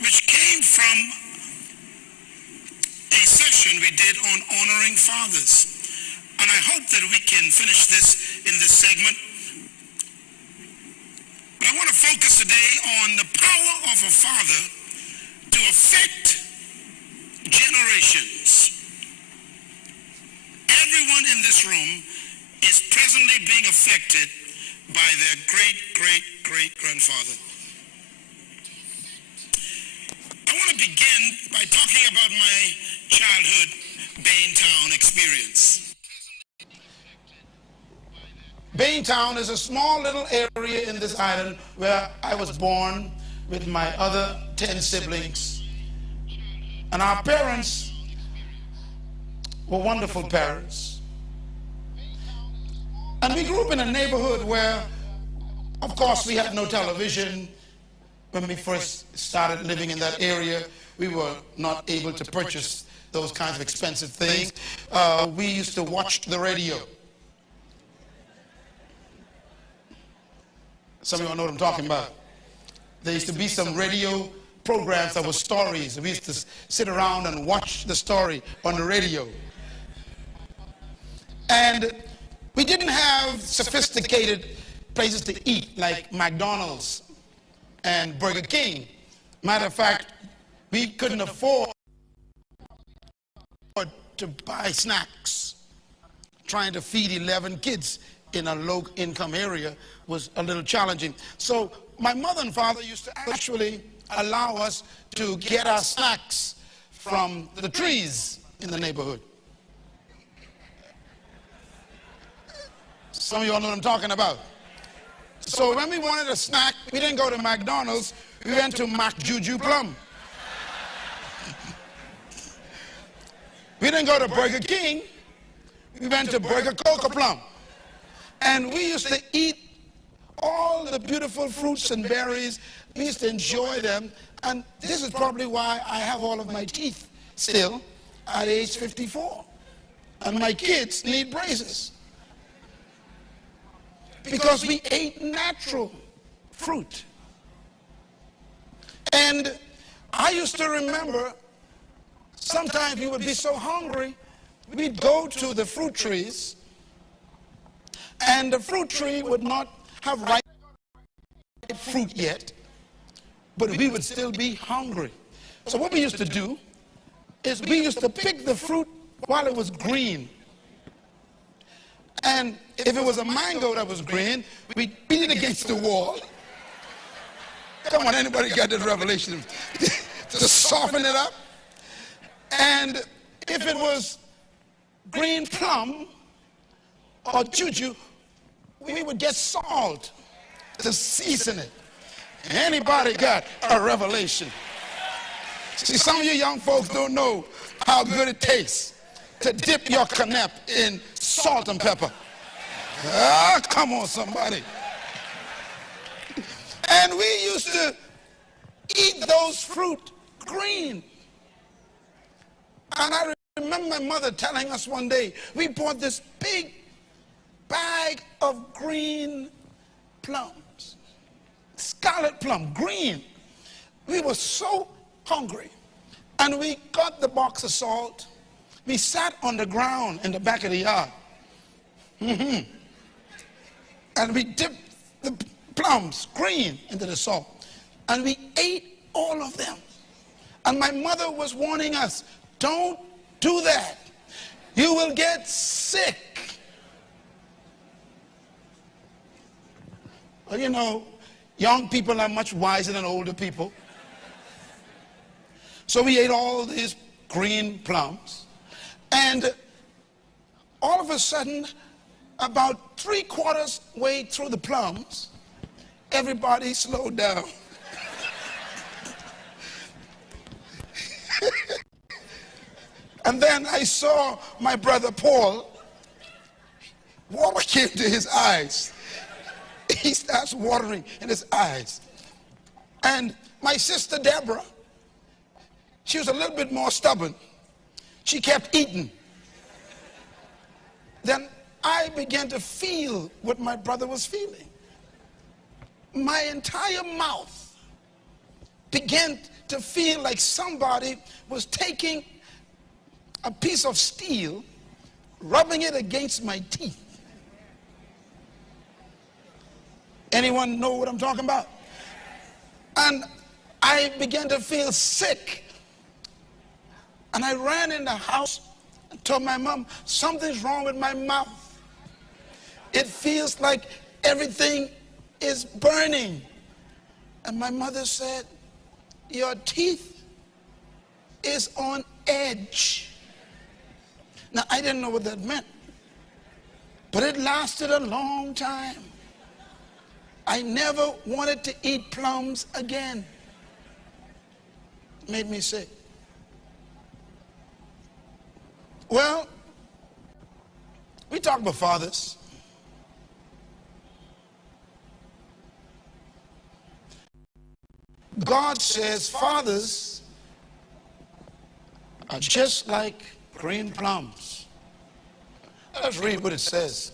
which came from a session we did on honoring fathers. And I hope that we can finish this in this segment. But I want to focus today on the power of a father to affect generations. Everyone in this room is presently being affected by their great-great-great-grandfather. I want to begin by talking about my childhood Baintown experience. Baintown is a small little area in this island where I was born with my other 10 siblings. And our parents were wonderful parents. And we grew up in a neighborhood where, of course, we had no television. When we first started living in that area, we were not able to purchase those kinds of expensive things. We used to watch the radio. Some of you know what I'm talking about. There used to be some radio programs that were stories. We used to sit around and watch the story on the radio. And we didn't have sophisticated places to eat like McDonald's and Burger King. Matter of fact, we couldn't afford to buy snacks. Trying to feed 11 kids in a low-income area was a little challenging. So my mother and father used to actually allow us to get our snacks from the trees in the neighborhood. Some of you all know what I'm talking about. So when we wanted a snack, we didn't go to McDonald's, we went to Mac Juju Plum. We didn't go to Burger King, we went to Burger Coca Plum. And we used to eat all the beautiful fruits and berries. We used to enjoy them. And this is probably why I have all of my teeth still at age 54. And my kids need braces. Because we ate natural fruit. And I used to remember sometimes we would be so hungry, we'd go to the fruit trees, and the fruit tree would not have ripe fruit yet, but we would still be hungry. So what we used to do is we used to pick the fruit while it was green. And if it was a mango that was green, we'd beat it against the wall. Come on, anybody got this revelation? To soften it up. And if it was green plum or juju, we would get salt to season it. Anybody got a revelation? See, some of you young folks don't know how good it tastes to dip your canep in salt and pepper. Ah, come on, somebody. And we used to eat those fruit green. And I remember my mother telling us one day, we bought this big bag of green plums. Scarlet plum, green. We were so hungry. And we got the box of salt. We sat on the ground in the back of the yard. And we dipped the plums, green, into the salt. And we ate all of them. And my mother was warning us, don't do that. You will get sick. Well, you know, young people are much wiser than older people. So we ate all these green plums. And all of a sudden, about 3/4 way through the plums, everybody slowed down. And then I saw my brother Paul, water came to his eyes. He starts watering in his eyes. And my sister Deborah, she was a little bit more stubborn. She kept eating. Then I began to feel what my brother was feeling. My entire mouth began to feel like somebody was taking a piece of steel, rubbing it against my teeth. Anyone know what I'm talking about? And I began to feel sick. And I ran in the house and told my mom, something's wrong with my mouth. It feels like everything is burning. And my mother said, your teeth is on edge. Now, I didn't know what that meant, but it lasted a long time. I never wanted to eat plums again. It made me sick. Well, we talk about fathers. God says fathers are just like green plums. Let's read what it says.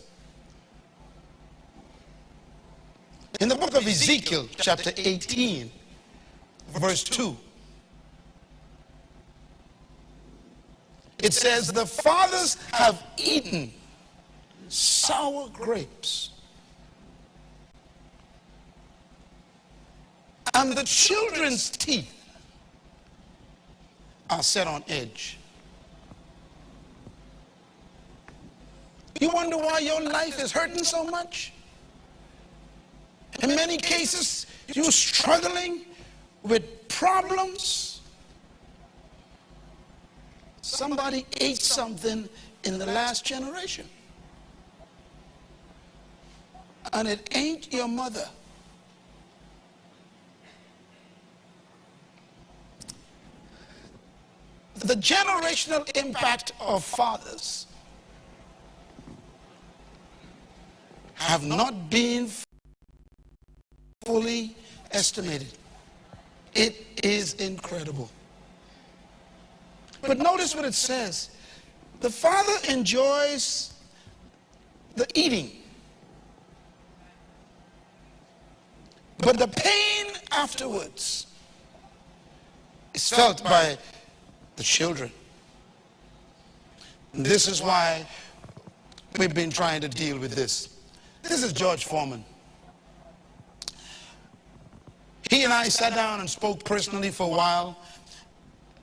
In the book of Ezekiel, chapter 18, verse 2, it says, the fathers have eaten sour grapes, and the children's teeth are set on edge. You wonder why your life is hurting so much? In many cases, you're struggling with problems. Somebody ate something in the last generation, and it ain't your mother. The generational impact of fathers have not been fully estimated. It is incredible. But notice what it says. The father enjoys the eating, but the pain afterwards is felt by the children. And this is why we've been trying to deal with this. This is George Foreman. He and I sat down and spoke personally for a while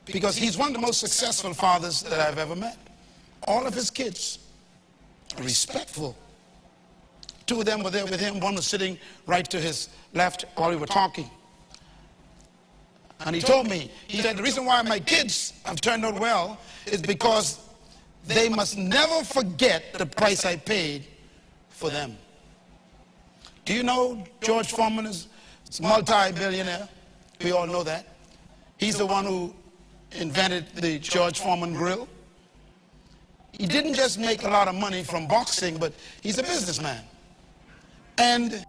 because he's one of the most successful fathers that I've ever met. All of his kids are respectful. Two of them were there with him. One was sitting right to his left while we were talking. And he told me, he said, the reason why my kids have turned out well is because they must never forget the price I paid for them. Do you know George Foreman is a multi-billionaire? We all know that. He's the one who invented the George Foreman grill. He didn't just make a lot of money from boxing, but he's a businessman. And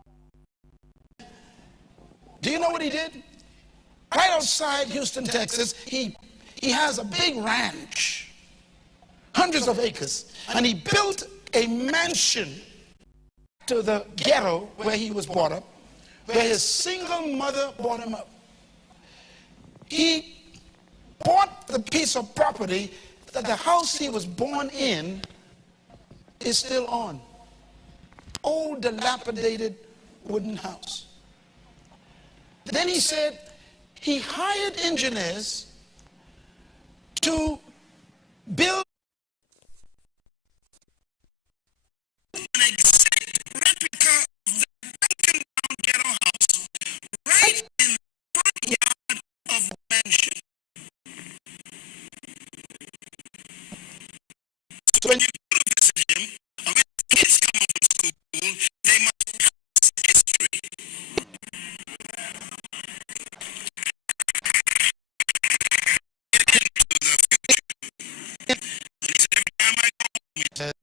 do you know what he did? Right outside Houston, Texas, he has a big ranch, hundreds of acres, and he built a mansion to the ghetto where he was brought up, where his single mother brought him up. He bought the piece of property that the house he was born in is still on. Old, dilapidated wooden house. Then he said he hired engineers to build an exact replica of the broken down ghetto house right in the front yard of the mansion. So when you go to visit him, or when kids come home from school, they must pass history. Get into the future. And he said, every time I go home, he says,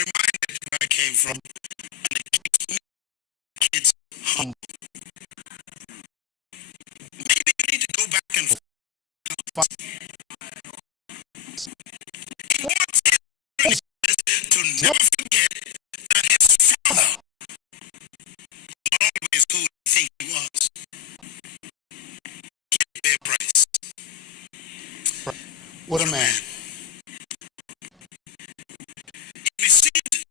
I'm reminded where I came from, and it keeps me kids humble. Maybe you need to go back and forth. He wants his to never forget that his father was not always who he think he was. He had to pay a price. What a man. He received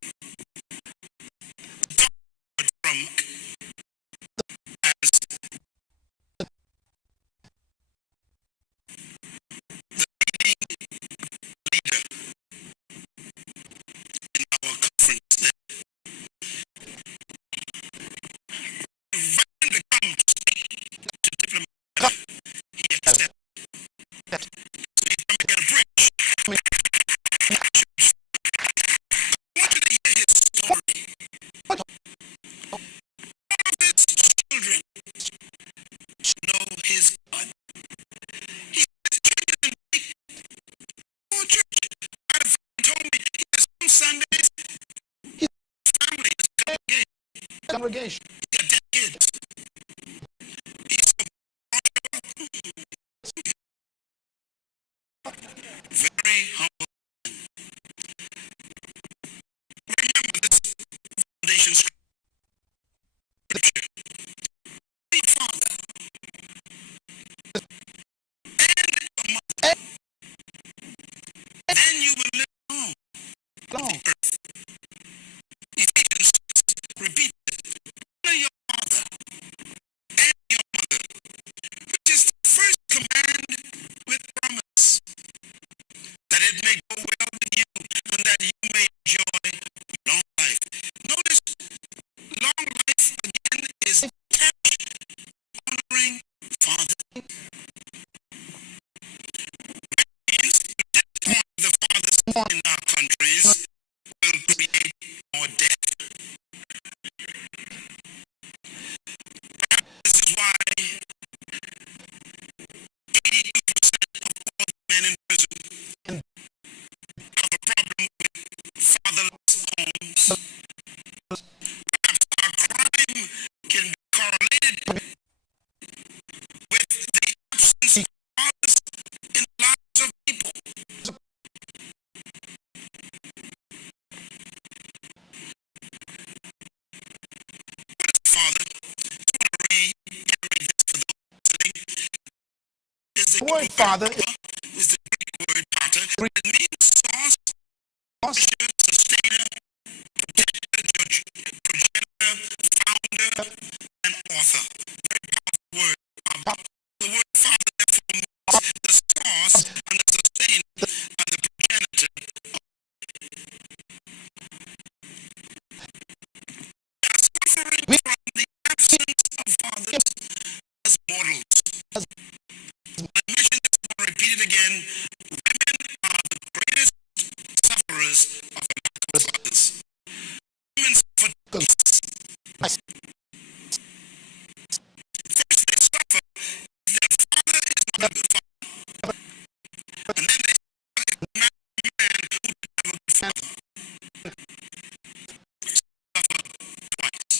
doctorate from as the leading leader in our conference. They invited him to come to speak to diplomat. He accepted. So he's coming here to preach. I want you to hear his story. All of his children should know his God. He said his church is in big poor church. My friend told me he has some Sundays, his family is Congregation. he got 10 kids. He's so very humble. Remember this foundation scripture. Be father and a mother. Then you will live long on the earth. Ephesians 6 repeats it. Honor your father and your mother, which is the first command with promise, that it may go well with you and that you may enjoy long life. Notice, long life again is attached to honoring father. Means disappointing the fathers in our countries will create more death. This is why 82% of all men in prison have a problem with fatherless homes. Perhaps our crime can be correlated with the absence of fathers in the lives of people. What is a father? I want to reiterate this for those listening. Is the The word father is the Greek word pater. It means source, pusher, sustainer, protector, progenitor, founder, and author. Very powerful word. The word father therefore means the source and the sustainer and the progenitor. We are suffering from the absence of fathers as models. I mentioned this, I'll repeat it again. Women are the greatest sufferers of a lack of fathers. Women suffer twice. First, they suffer if their father is not a good father. And then they suffer if the man who didn't have a good father. Suffer twice.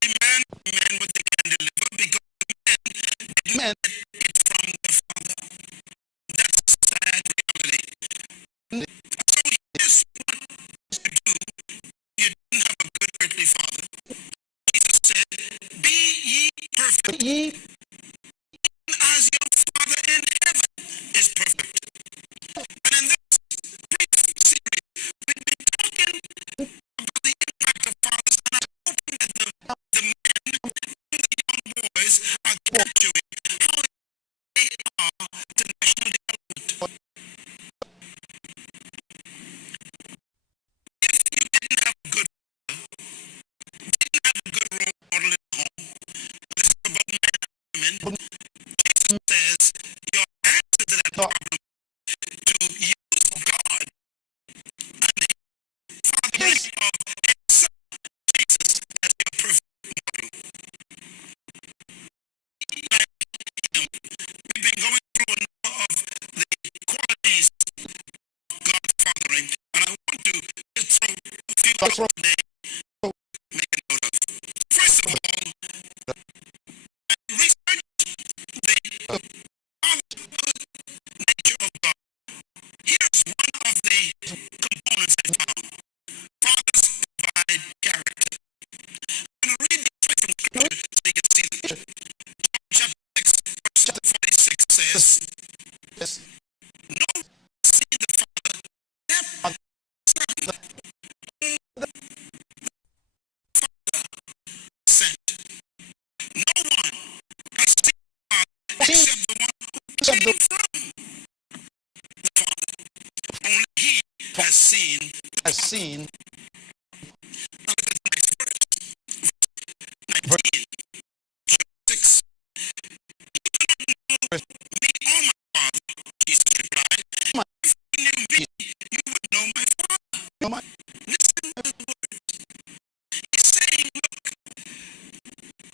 The men what they can deliver because the men didn't men. get it from their father. That's a sad reality. So here's what you do. You didn't have a good earthly father. Jesus said, be ye perfect, But ye as your Father in heaven is perfect. And in this brief series, we've been talking about the impact of fathers, and I'm hoping that the men and the young boys are capturing how they are to national development. If you didn't have a good father, didn't have a good role model in the home, this is about men and women, Jesus says your answer to that problem to use God and the fathering of his son Jesus as your perfect model. Like him, we've been going through a number of the qualities of God's fathering, and I want to just throw a few out today, make a note of. First of all, research the fatherhood nature of God. Here's one of the components I found. Fathers provide character. I'm going to read this right from scripture so you can see has seen. has seen. Now look at the next verse. 19, 6. Me or my Father, Jesus replied. If you knew me, you would know my Father. No, my- Listen to the words. He's saying, look,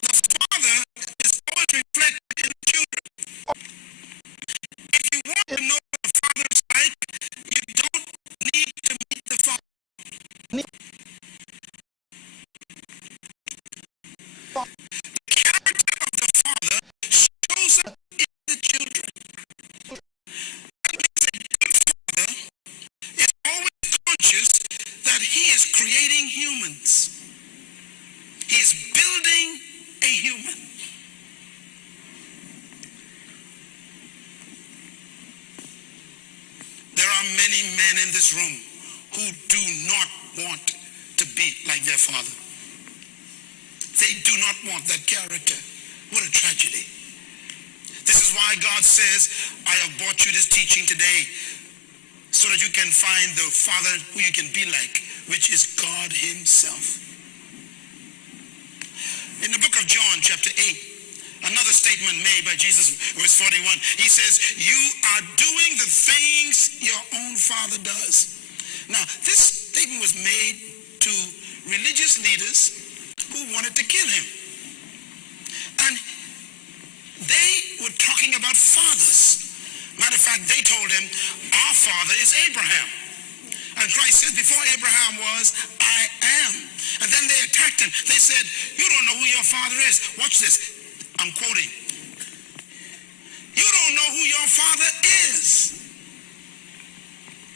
the Father is always reflected in the children. If you want to know what the Father is like, you don't need to meet the Father. The character of the Father shows up in the children. That means a good Father is always conscious that he is creating humans. He is building a human. There are many men in this room who do not want to be like their father. They do not want that character. What a tragedy. This is why God says, I have brought you this teaching today so that you can find the Father who you can be like, which is God himself. In the book of John, chapter 8, another statement made by Jesus, verse 41, he says, you are doing the things your own father does. Now, this statement was made to religious leaders who wanted to kill him. And they were talking about fathers. Matter of fact, they told him, our father is Abraham. And Christ said, before Abraham was, I am. And then they attacked him. They said, you don't know who your father is. Watch this. I'm quoting. You don't know who your father is.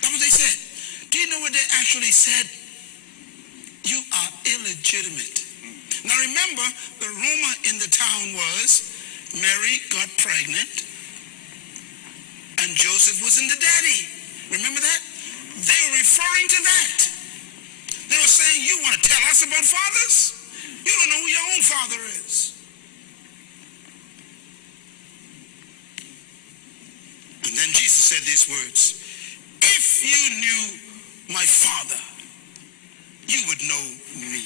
That's what they said. Do you know what they actually said? You are illegitimate. Now remember, the rumor in the town was Mary got pregnant and Joseph was in the daddy. Remember that? They were referring to that. They were saying, you want to tell us about fathers? You don't know who your own father is. And then Jesus said these words, if you knew my Father, you would know me.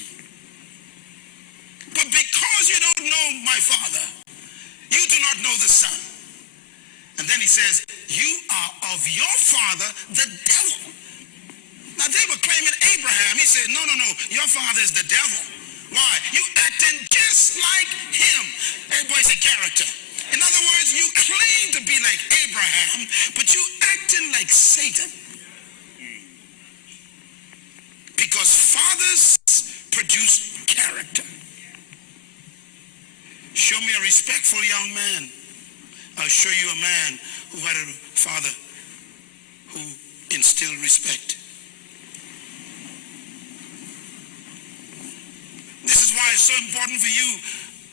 But because you don't know my Father, you do not know the Son. And then he says, you are of your father, the devil. Now they were claiming Abraham. He said, no, your father is the devil. Why? You acting just like him. Everybody's a character. In other words, you claim to be like Abraham, but you acting like Satan. Because fathers produce character. Show me a respectful young man. I'll show you a man who had a father who instilled respect. This is why it's so important for you,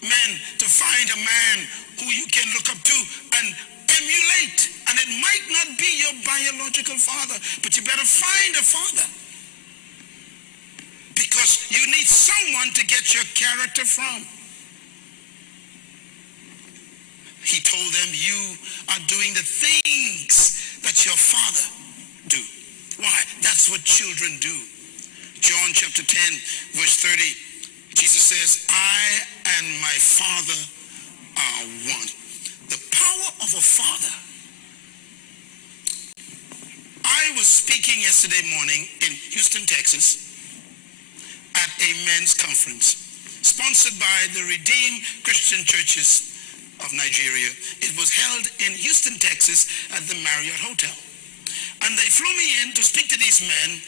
men, to find a man who you can look up to and emulate. And it might not be your biological father, but you better find a father. Because you need someone to get your character from. He told them, you are doing the things that your father do. Why? That's what children do. John chapter 10, verse 30, Jesus says, I and my Father are one. The power of a father. I was speaking yesterday morning in Houston, Texas, at a men's conference sponsored by the Redeemed Christian Churches of Nigeria. It was held in Houston, Texas at the Marriott Hotel. And they flew me in to speak to these men,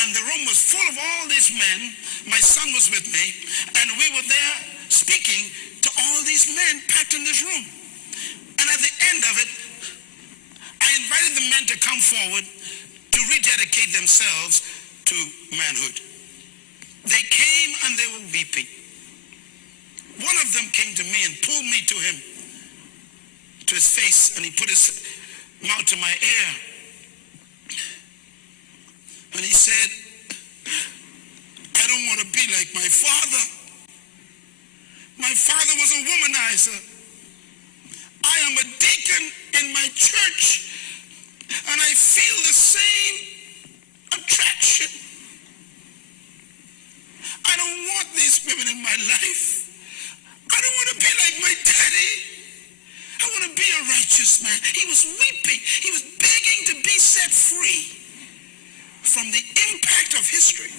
and the room was full of all these men. My son was with me, and we were there speaking to all these men packed in this room. And at the end of it, I invited the men to come forward to rededicate themselves to manhood. They came and they were weeping. One of them came to me and pulled me to him, to his face, and he put his mouth to my ear. And he said, I don't want to be like my father. My father was a womanizer. I am a deacon in my church, and I feel the same attraction. I don't want these women in my life. I don't want to be like my daddy. I want to be a righteous man. He was weeping. He was begging to be set free from the impact of history.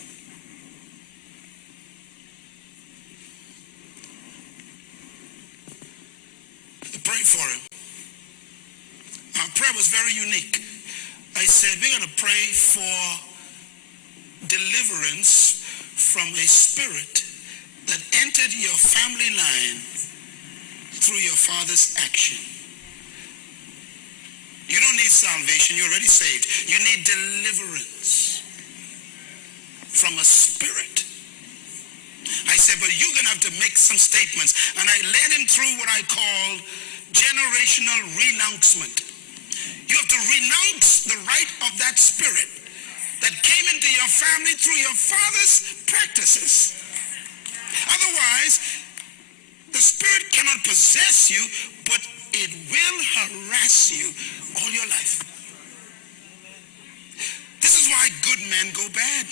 I prayed for him. Our prayer was very unique. I said, we're going to pray for deliverance from a spirit that entered your family line through your father's action. You don't need salvation. You're already saved. You need deliverance from a spirit. I said, but you're going to have to make some statements. And I led him through what I call generational renouncement. You have to renounce the right of that spirit that came into your family through your father's practices. Otherwise, the spirit cannot possess you, but it will harass you all your life. This is why good men go bad.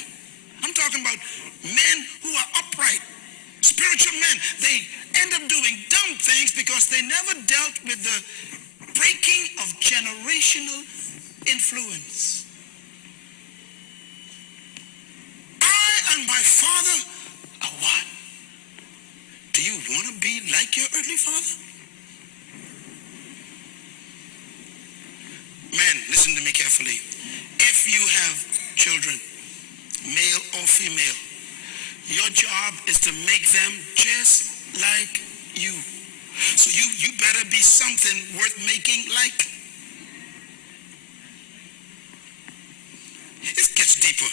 I'm talking about men who are upright, spiritual men. They end up doing dumb things because they never dealt with the breaking of generational influence. I and my father are one. Do you want to be like your earthly father? Men, listen to me carefully. If you have children, male or female, your job is to make them just like you. So you better be something worth making like. It gets deeper.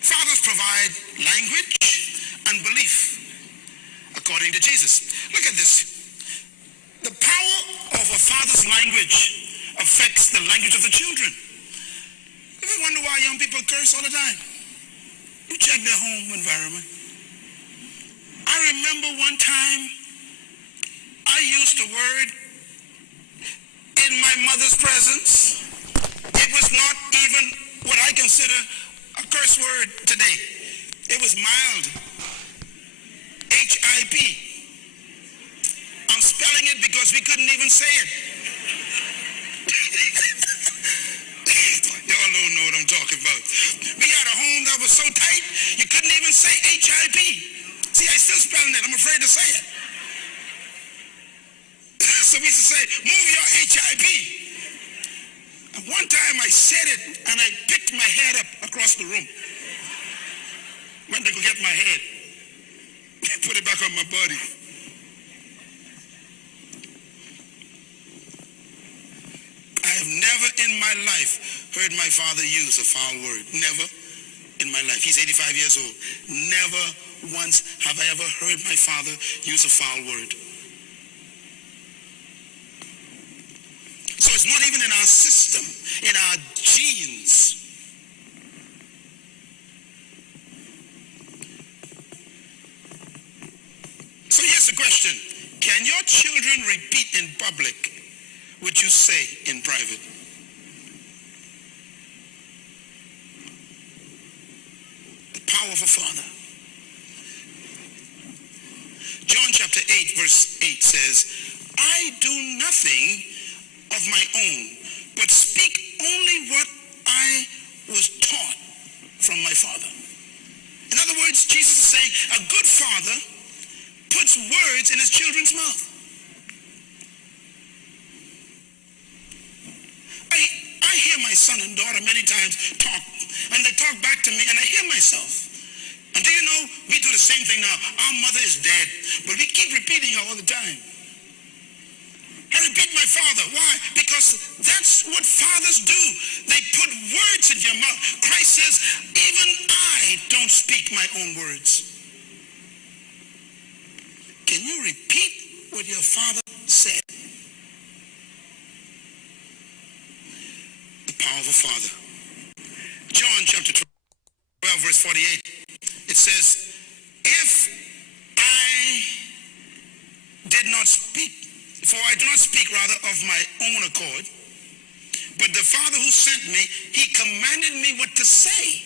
Fathers provide language and belief according to Jesus. Look at this. The power of a father's language affects the language of the children. You ever wonder why young people curse all the time? You check their home environment. I remember one time I used a word in my mother's presence. It was not even what I consider a curse word today. It was mild. HIP. I'm spelling it because we couldn't even say it. Y'all don't know what I'm talking about. We had a home that was so tight, you couldn't even say HIP. See, I still spelling it. I'm afraid to say it. So we used to say, move your HIP. And one time I said it, and I picked my head up across the room. Went to go get my head. Put it back on my body. I have never in my life heard my father use a foul word. Never in my life. He's 85 years old. Never once have I ever heard my father use a foul word. So it's not even in our system, in our genes. So here's the question. Can your children repeat in public what you say in private? The power of a father. John chapter 8 verse 8 says, I do nothing of my own, but speak only what I was taught from my father. In other words, Jesus is saying a good father puts words in his children's mouth. I hear my son and daughter many times talk, and they talk back to me, and I hear myself. And do you know, we do the same thing now. Our mother is dead, but we keep repeating her all the time. I repeat my father. Why? Because that's what fathers do. They put words in your mouth. Christ says, even I don't speak my own words. Can you repeat what your father said? The power of a father. John chapter 12 verse 48. It says, if I did not speak, for I do not speak rather of my own accord, But the Father who sent me, he commanded me what to say.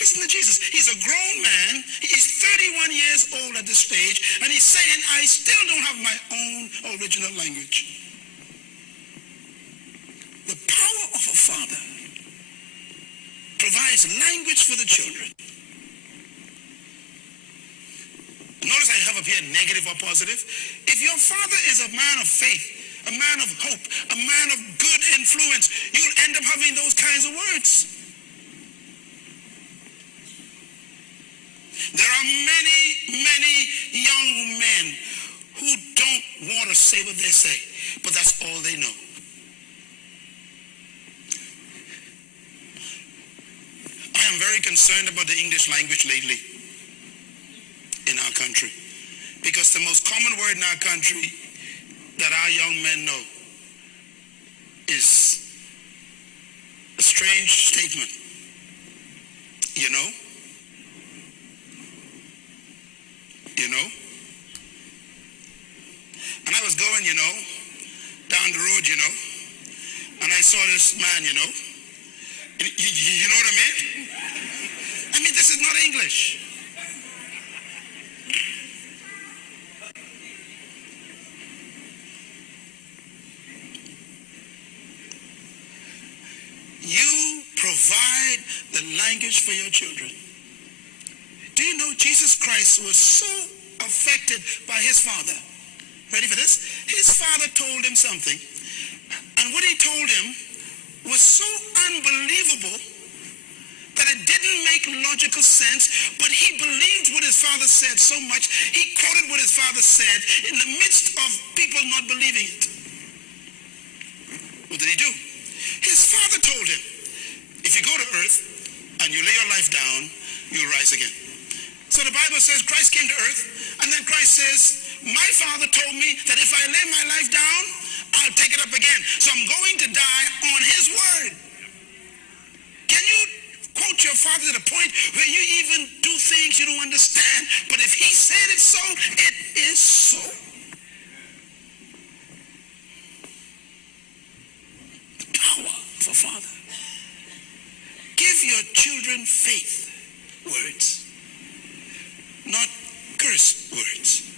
Listen to Jesus. He's a grown man. He's 31 years old at this stage, and he's saying, I still don't have my own original language. The power of a father provides language for the children. Notice I have up here negative or positive. If your father is a man of faith, a man of hope, a man of good influence, you'll end up having those kinds of words. There are many young men who don't want to say what they say, but that's all they know. I am very concerned about the English language lately in our country, because the most common word in our country that our young men know is a strange statement. You know? You know? And I was going, down the road, and I saw this man, you know what I mean? I mean, this is not English. You provide the language for your children. Do you know Jesus Christ was so affected by his father? Ready for this? His father told him something, and what he told him was so unbelievable that it didn't make logical sense, but he believed what his father said so much, he quoted what his father said in the midst of people not believing it. What did he do? His father told him, if you go to earth and you lay your life down, you'll rise again. So the Bible says Christ came to earth, and then Christ says, my father told me that if I lay my life down, I'll take it up again. So I'm going to die on his word. Can you quote your father to the point where you even do things you don't understand? But if he said it so, it is so. The power of a father. Give your children faith words, not curse words.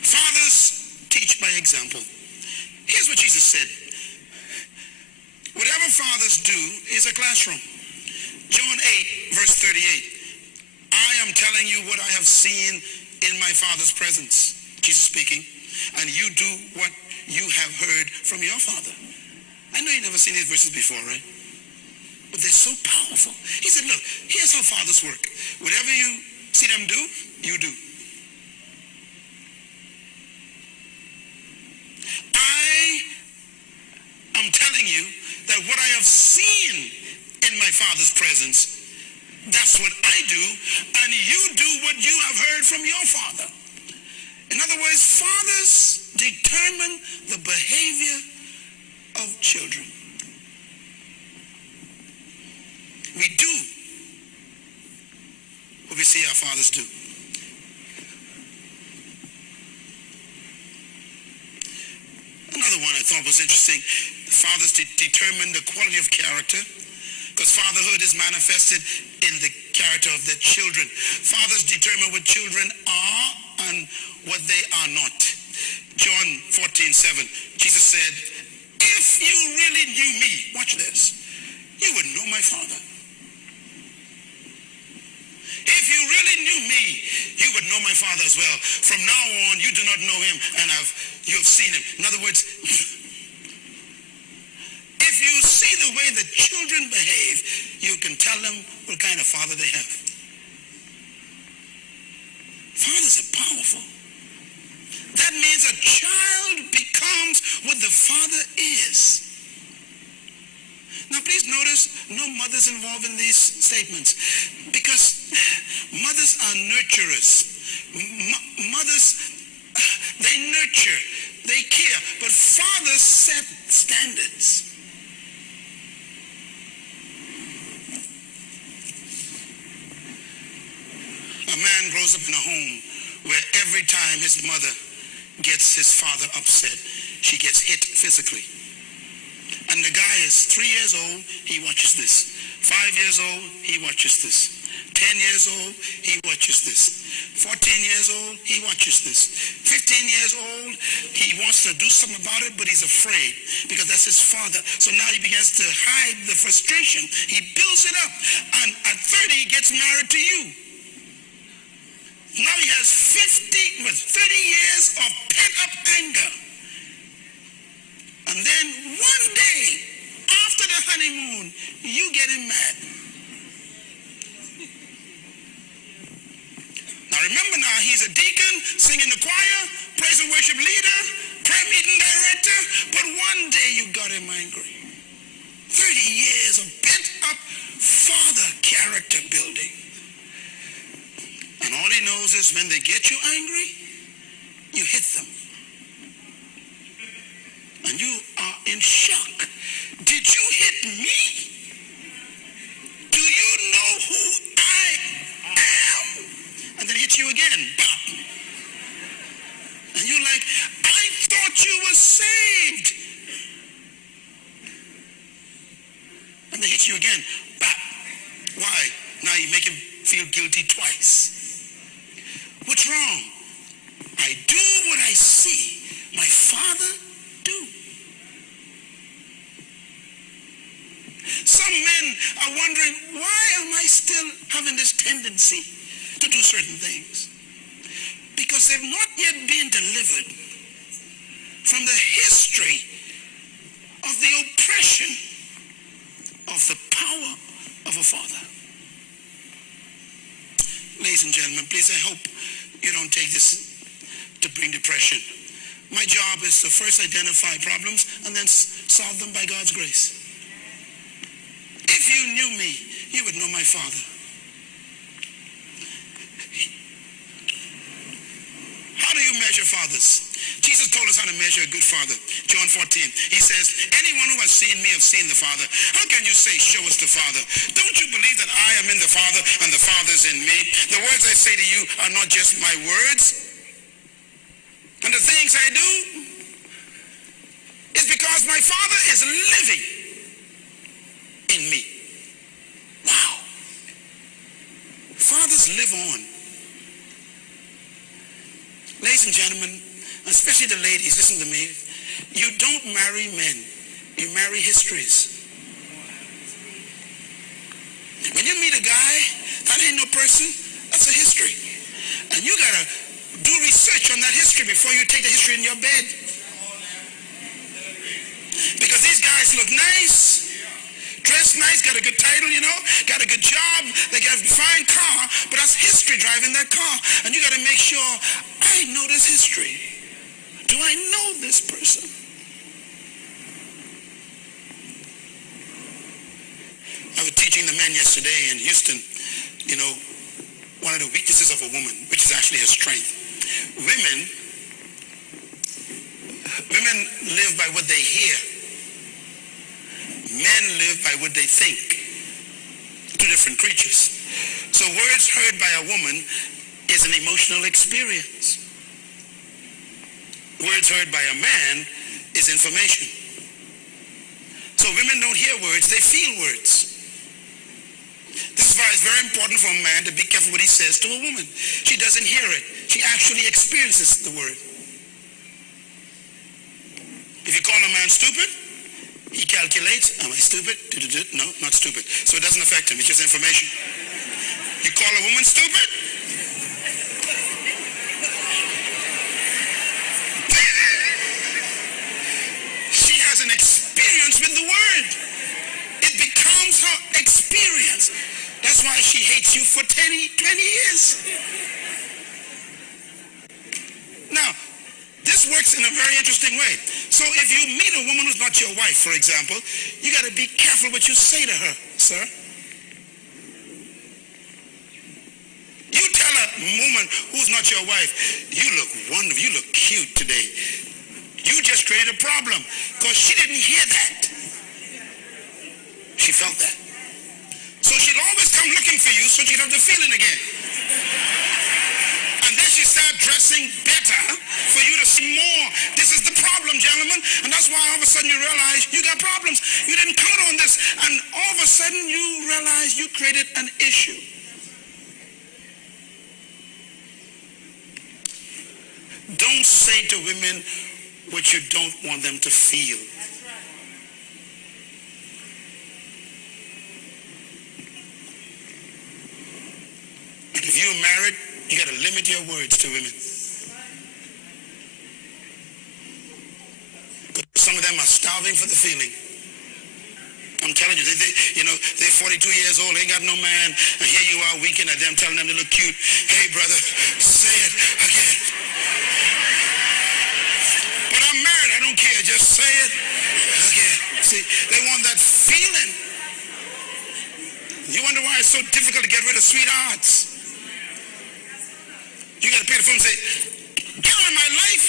Fathers teach by example. Here's what Jesus said. Whatever fathers do is a classroom. John 8, verse 38. I am telling you what I have seen in my Father's presence. Jesus speaking. And you do what you have heard from your father. I know you've never seen these verses before, right? But they're so powerful. He said, look, here's how fathers work. Whatever you see them do, you do. I'm telling you that what I have seen in my Father's presence, that's what I do, and you do what you have heard from your father. In other words, fathers determine the behavior of children. We do what we see our fathers do. Another one I thought was interesting. The fathers determine the quality of character, because fatherhood is manifested in the character of their children. Fathers determine what children are and what they are not. John 14:7, Jesus said, if you really knew me, watch this, you would know my Father. If you really knew me, you would know my Father as well. From now on, you do not know him, and you have seen him. In other words, if you see the way the children behave, you can tell them what kind of father they have. Fathers are powerful. That means a child becomes what the father is. Now please notice no mothers involved in these statements, because mothers are nurturers. Mothers, they nurture, they care, but fathers set standards. A man grows up in a home where every time his mother gets his father upset, she gets hit physically. And the guy is 3 years old, he watches this. 5 years old, he watches this. 10 years old, he watches this. 14 years old, he watches this. 15 years old, he wants to do something about it, but he's afraid because that's his father. So now he begins to hide the frustration. He builds it up. And at 30, he gets married to you. Now he has 30 years of pent-up anger. And then one day, after the honeymoon, you get him mad. Now remember now, he's a deacon, singing the choir, praise and worship leader, prayer meeting director, but one day you got him angry. 30 years of pent-up father character building. And all he knows is when they get you angry, you hit them. And you are in shock. Did you hit me? Do you know who I am? And then hit you again. Bop. And you're like, I thought you were saved. And they hit you again. Bop. Why? Now you make him feel guilty twice. What's wrong? I do what I see my father do. Some men are wondering, why am I still having this tendency to do certain things? Because they've not yet been delivered from the history of the oppression of the power of a father. Ladies and gentlemen, please, I hope you don't take this to bring depression. My job is to first identify problems and then solve them by God's grace. If you knew me, you would know my father. How do you measure fathers? Jesus told us how to measure a good father. John 14, he says, anyone who has seen me has seen the Father. How can you say, show us the Father? Don't you believe that I am in the Father and the Father's in me? The words I say to you are not just my words. And the things I do is because my Father is living in me. Wow. Fathers live on. Ladies and gentlemen, especially the ladies, listen to me. You don't marry men. You marry histories. When you meet a guy, that ain't no person. That's a history. And you got to do research on that history before you take the history in your bed. Because these guys look nice, dressed nice, got a good title, got a good job, they got a fine car, but that's history driving that car. And you got to make sure, I know this history. Do I know this person? I was teaching the men yesterday in Houston, one of the weaknesses of a woman, which is actually her strength. Women live by what they hear. Men live by what they think. Two different creatures. So words heard by a woman is an emotional experience. Words heard by a man is information. So women don't hear words, they feel words. This is why it's very important for a man to be careful what he says to a woman. She doesn't hear it. She actually experiences the word. If you call a man stupid, he calculates, am I stupid? No, not stupid. So it doesn't affect him, it's just information. You call a woman stupid? She has an experience with the word. It becomes her experience. That's why she hates you for 20 years. Now, this works in a very interesting way. So if you meet a woman who's not your wife, for example, you got to be careful what you say to her, sir. You tell a woman who's not your wife, you look wonderful, you look cute today. You just created a problem because she didn't hear that. She felt that. So she'll always come looking for you so she'd have the feeling again. And then she she start dressing better for you to see more. This is the problem, gentlemen. And that's why all of a sudden you realize you got problems. You didn't count on this. And all of a sudden you realize you created an issue. Don't say to women what you don't want them to feel. And if you're married, you got to limit your words to women. Some of them are starving for the feeling. I'm telling you, they're 42 years old, ain't got no man, and here you are winking at them, telling them to look cute. Hey, brother, say it again. But I'm married, I don't care, just say it again. See, they want that feeling. You wonder why it's so difficult to get rid of sweethearts. You got to pick the phone and say, get out of my life,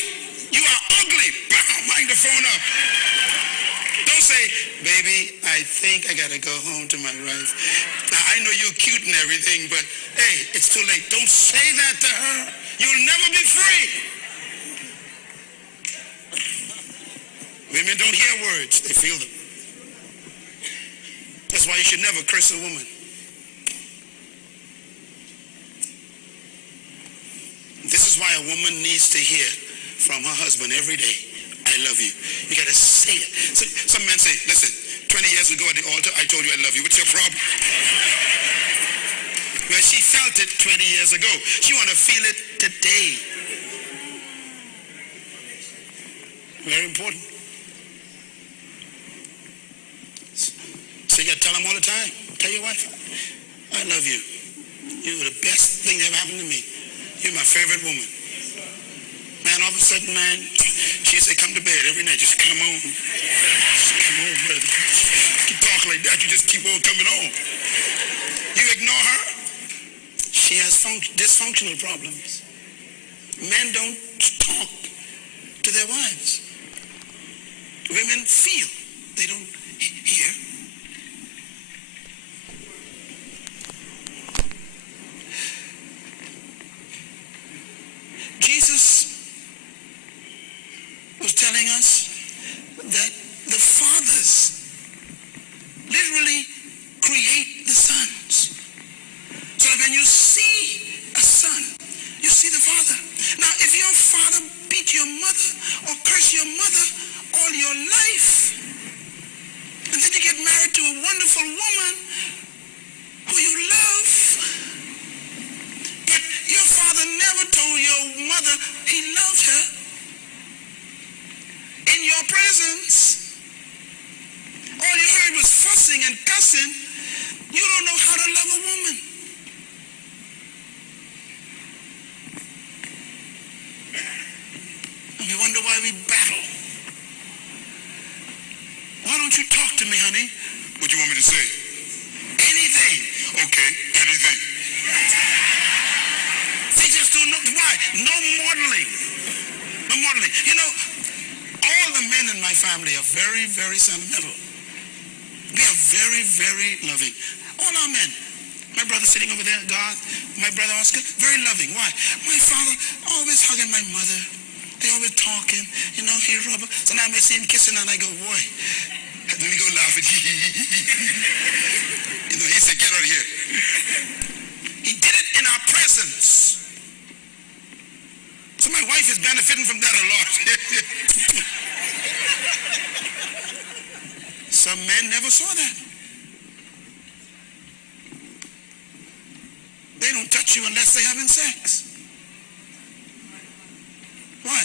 you are ugly. Bam, hang the phone up. Don't say, baby, I think I got to go home to my wife. Now, I know you're cute and everything, but hey, it's too late. Don't say that to her. You'll never be free. Women don't hear words, they feel them. That's why you should never curse a woman. This is why a woman needs to hear from her husband every day, I love you. You got to say it. So, some men say, listen, 20 years ago at the altar, I told you I love you. What's your problem? Well, she felt it 20 years ago. She want to feel it today. Very important. So you got to tell them all the time. Tell your wife, I love you. You're the best thing that ever happened to me. You're my favorite woman. Man, all of a sudden, man, she say, come to bed every night. Just come on. Just come on, brother. You talk like that, you just keep on coming on. You ignore her, she has dysfunctional problems. Men don't talk to their wives. Women feel. They don't hear. Jesus was telling us that the fathers literally create the sons. So when you see a son, you see the father. Now, if your father beat your mother or curse your mother all your life, and then you get married to a wonderful woman who you love, but your father never told your mother he loved her in your presence, all you heard was fussing and cussing, you don't know how to love a woman. And we wonder why we battle. Why don't you talk to me, honey? What do you want me to say? Anything. Okay, anything. They just don't know. Why? No modeling. No modeling. You know, all the men in my family are very, very sentimental. We are very, very loving. All our men. My brother sitting over there, God, my brother Oscar, very loving. Why? My father always hugging my mother. They always talking, you know, he rubber. Sometimes I see him kissing and I go, boy, let me go laugh at you. You know, he said, get out of here. He did it in our presence. So my wife is benefiting from that a lot. Some men never saw that. They don't touch you unless they're having sex. Why?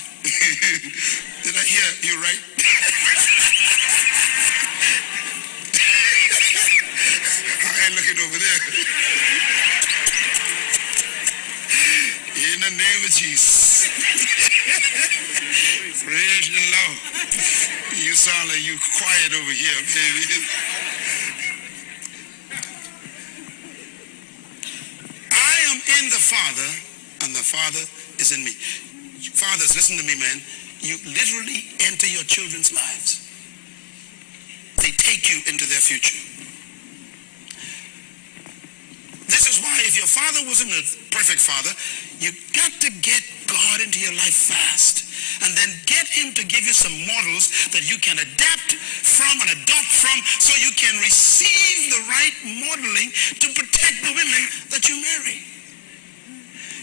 Did I hear you right? I ain't looking over there. In the name of Jesus. Praise the Lord. You sound like you quiet over here, baby. I am in the Father, and the Father is in me. Fathers, listen to me, man. You literally enter your children's lives. They take you into their future. This is why if your father wasn't a perfect father, you got to get God into your life fast. And then get him to give you some models that you can adapt from and adopt from so you can receive the right modeling to protect the women that you marry.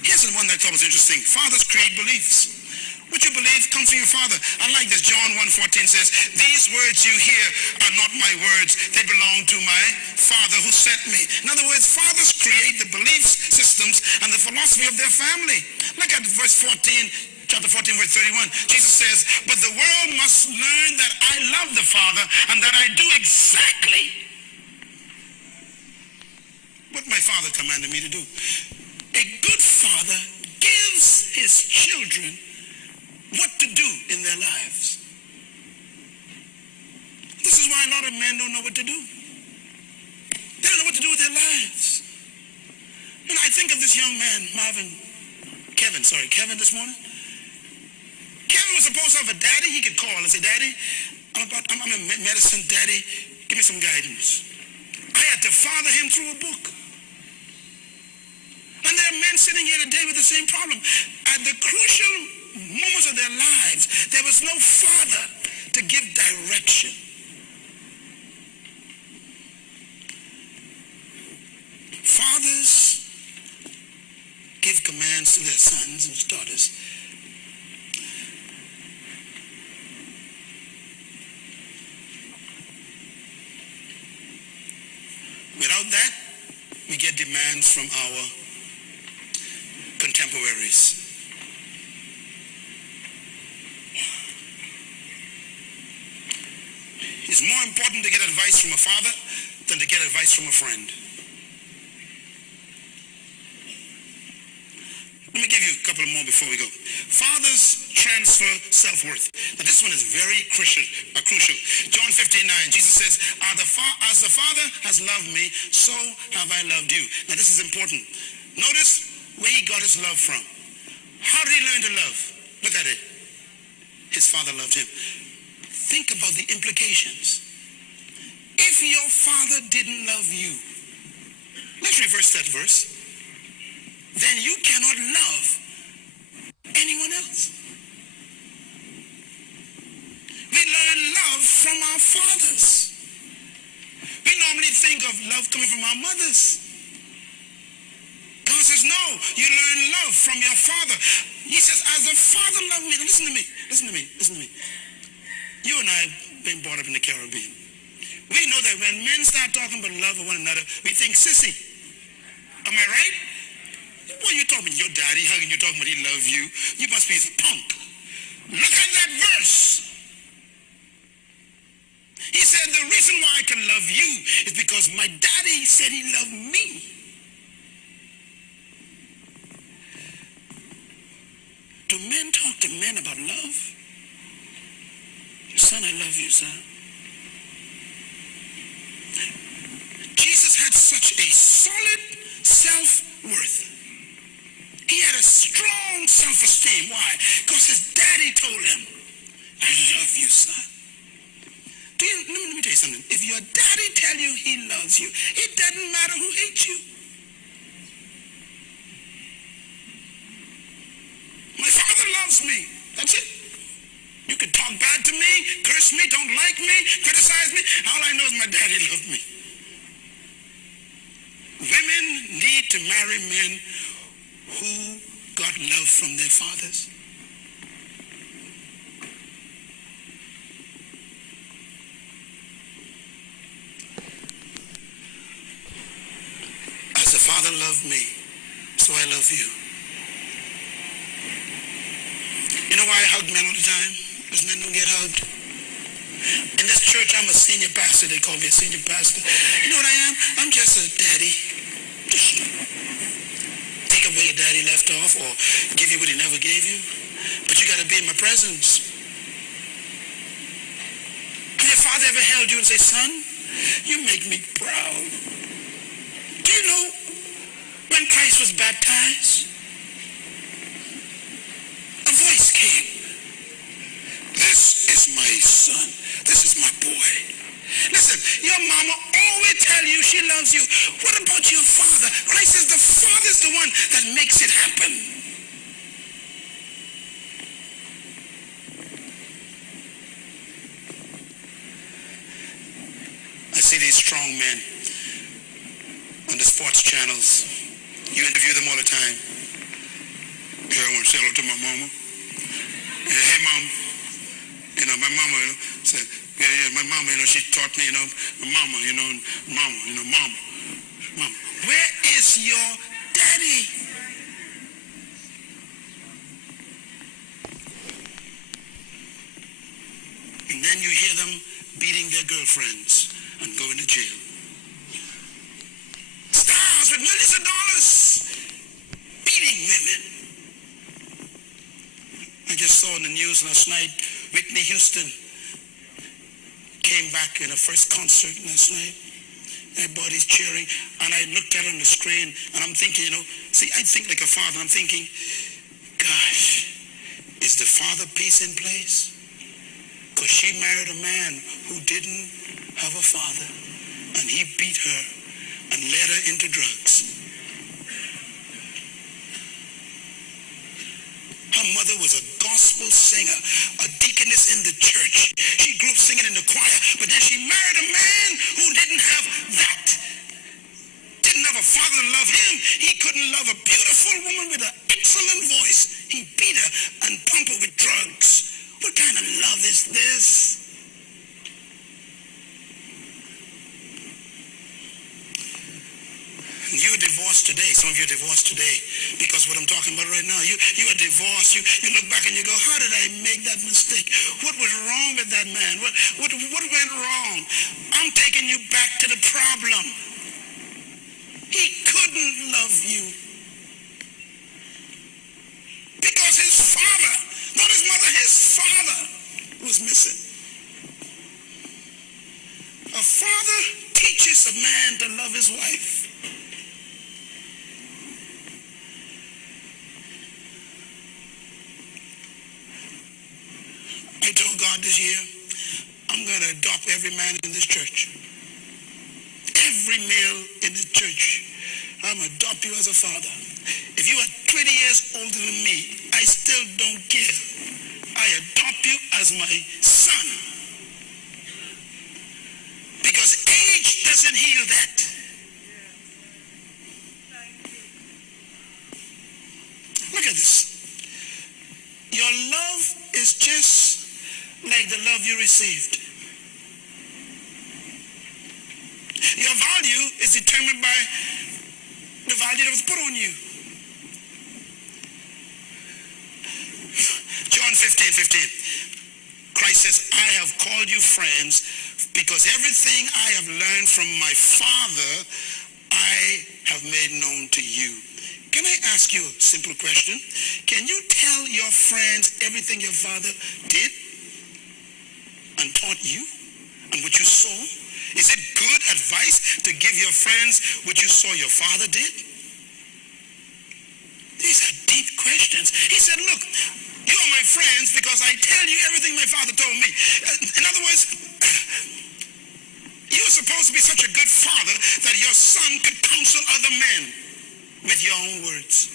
Here's the one that I thought was interesting. Fathers create beliefs. What you believe comes from your father. I like this. John 1:14 says, these words you hear are not my words. They belong to my Father who sent me. In other words, fathers create the belief systems and the philosophy of their family. Look at verse 14, chapter 14, verse 31. Jesus says, but the world must learn that I love the Father and that I do exactly what my Father commanded me to do. A good father gives his children what to do in their lives. This is why a lot of men don't know what to do. They don't know what to do with their lives. And I think of this young man, Kevin this morning. Kevin was supposed to have a daddy he could call and say, Daddy, I'm in medicine, Daddy, give me some guidance. I had to father him through a book. And there are men sitting here today with the same problem. At the crucial moments of their lives, there was no father to give direction. Fathers give commands to their sons and daughters. Without that, we get demands from our contemporaries. It's more important to get advice from a father than to get advice from a friend. Let me give you a couple more before we go. Fathers transfer self-worth. Now this one is very crucial. John 15:9, Jesus says, as the Father has loved me, so have I loved you. Now this is important. Notice where he got his love from. How did he learn to love? Look at it. His father loved him. Think about the implications. If your father didn't love you, let's reverse that verse, then you cannot love anyone else. We learn love from our fathers. We normally think of love coming from our mothers. God says, no, you learn love from your father. He says, as the Father loved me. Now listen to me. You and I have been brought up in the Caribbean. We know that when men start talking about love of one another, we think sissy. Am I right? What are you talking about? Your daddy hugging you, talking about he loves you. You must be a punk. Look at that verse. He said, the reason why I can love you is because my daddy said he loved me. Do men talk to men about love? Son, I love you, son. Jesus had such a solid self-worth. He had a strong self-esteem. Why? Because his daddy told him, I love you, son. Let me tell you something. If your daddy tell you he loves you, it doesn't matter who hates you. My father loves me. That's it. You can talk bad to me, curse me, don't like me, criticize me. All I know is my daddy loved me. Women need to marry men who got love from their fathers. As the Father loved me, so I love you. You know why I hug men all the time? Because men don't get hugged. In this church, I'm a senior pastor. They call me a senior pastor. You know what I am? I'm just a daddy. Take away your daddy left off or give you what he never gave you. But you got to be in my presence. Has your father ever held you and say, son, you make me proud? Do you know when Christ was baptized? A voice came. This is my son. This is my boy. Listen, your mama always tell you she loves you. What about your father? Christ says the Father is the one that makes it happen. I see these strong men on the sports channels. You interview them all the time. Yeah, I want to say hello to my mama. Yeah, hey, mom. You know, my mama, said, my mama, she taught me, mama. Where is your daddy? And then you hear them beating their girlfriends and going to jail. Stars with millions of dollars beating women. I just saw in the news last night, Whitney Houston came back in her first concert last night. Everybody's cheering, and I looked at her on the screen, and I'm thinking, see, I think like a father. I'm thinking, gosh, is the father piece in place? Because she married a man who didn't have a father, and he beat her and led her into drugs. Her mother was a gospel singer, a deaconess in the church. She grew up singing in the choir, but then she married a man who didn't have that. Didn't have a father to love him. He couldn't love a beautiful woman with an excellent voice. He beat her and pumped her with drugs. What kind of love is this? You're divorced today. Some of you are divorced today because what I'm talking about right now. You are divorced. You look back and you go, how did I make that mistake? What was wrong with that man? What went wrong? I'm taking you back to the problem. He couldn't love you because his father, not his mother, his father was missing. A father teaches a man to love his wife. I told God this year, I'm going to adopt every man in this church. Every male in the church. I'm going to adopt you as a father. If you are 20 years older than me, I still don't care. I adopt you as my son. Because age doesn't heal that. Look at this. Your love is just like the love you received. Your value is determined by the value that was put on you. John 15:15. Christ says, I have called you friends because everything I have learned from my Father, I have made known to you. Can I ask you a simple question? Can you tell your friends everything your father did and taught you and what you saw? Is it good advice to give your friends what you saw your father did? These are deep questions. He said, look, you are my friends because I tell you everything my father told me. In other words, you were supposed to be such a good father that your son could counsel other men with your own words.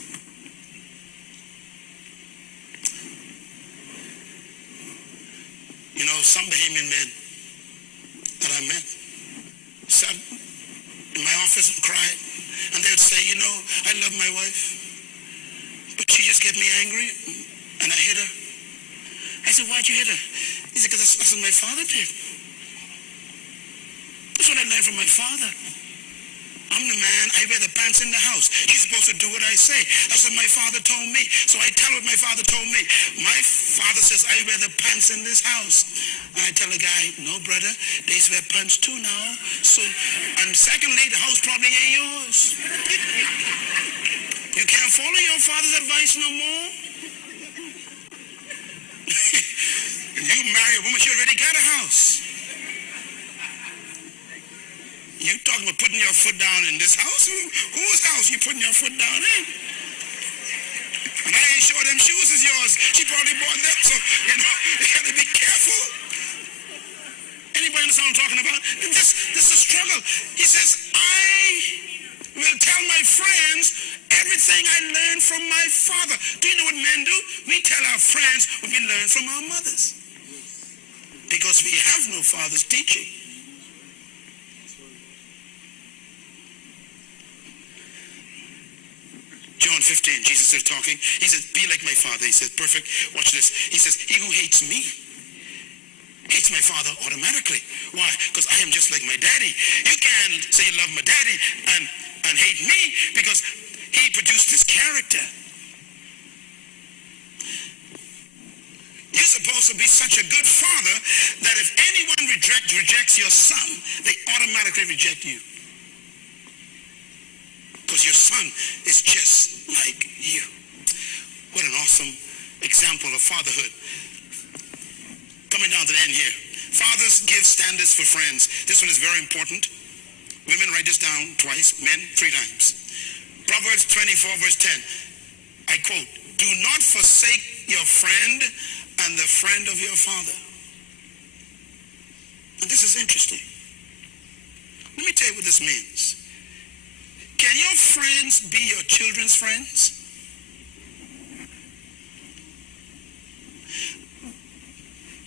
You know, some Bahamian men that I met sat in my office and cried, and they would say, you know, I love my wife, but she just get me angry, and I hit her. I said, why'd you hit her? He said, because that's what my father did. That's what I learned from my father. I'm the man, I wear the pants in the house. She's supposed to do what I say. That's what my father told me. So I tell what my father told me. My father says, I wear the pants in this house. And I tell the guy, no, brother, they wear pants too now. So, and secondly, the house probably ain't yours. You can't follow your father's advice no more. You marry a woman, she already got a house. You talking about putting your foot down in this house? Whose house you putting your foot down in? And I ain't sure them shoes is yours. She probably bought them, so, you got to be careful. Anybody understand what I'm talking about? This is a struggle. He says, I will tell my friends everything I learned from my father. Do you know what men do? We tell our friends what we learned from our mothers. Because we have no father's teaching. John 15, Jesus is talking. He says, be like my father. He says, perfect. Watch this. He says, he who hates me hates my father automatically. Why? Because I am just like my daddy. You can't say you love my daddy and hate me because he produced this character. You're supposed to be such a good father that if anyone rejects your son, they automatically reject you. Because your son is just like you. What an awesome example of fatherhood. Coming down to the end here. Fathers give standards for friends. This one is very important. Women, write this down twice. Men, 3 times. Proverbs 24 verse 10. I quote, do not forsake your friend and the friend of your father. And this is interesting. Let me tell you what this means. Can your friends be your children's friends?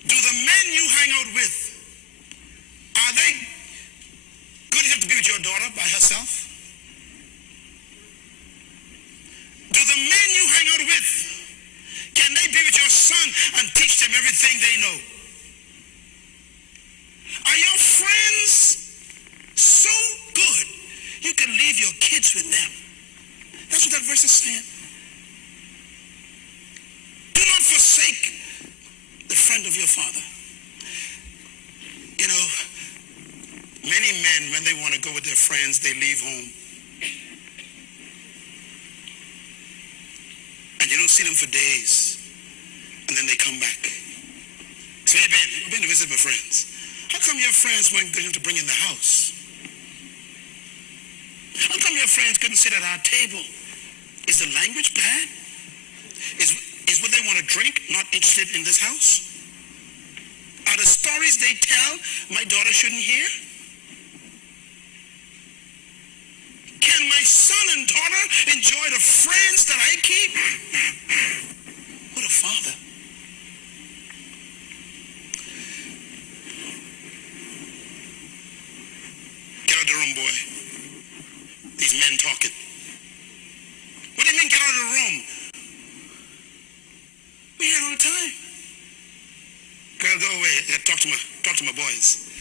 Do the men you hang out with, are they good enough to be with your daughter by herself? Do the men you hang out with, can they be with your son and teach them everything they know? Are your friends so good you can leave your kids with them? That's what that verse is saying. Do not forsake the friend of your father. You know, many men, when they want to go with their friends, they leave home. And you don't see them for days. And then they come back. So hey, I've been to visit my friends. How come your friends weren't good enough to bring in the house? How come your friends couldn't sit at our table? Is the language bad? Is what they want to drink not interested in this house? Are the stories they tell my daughter shouldn't hear? Can my son and daughter enjoy the friends that I keep? What a father. Get out of the room, boy. These men talking. What do you mean get out of the room? We here all the time. Girl, go away. I gotta talk to my boys.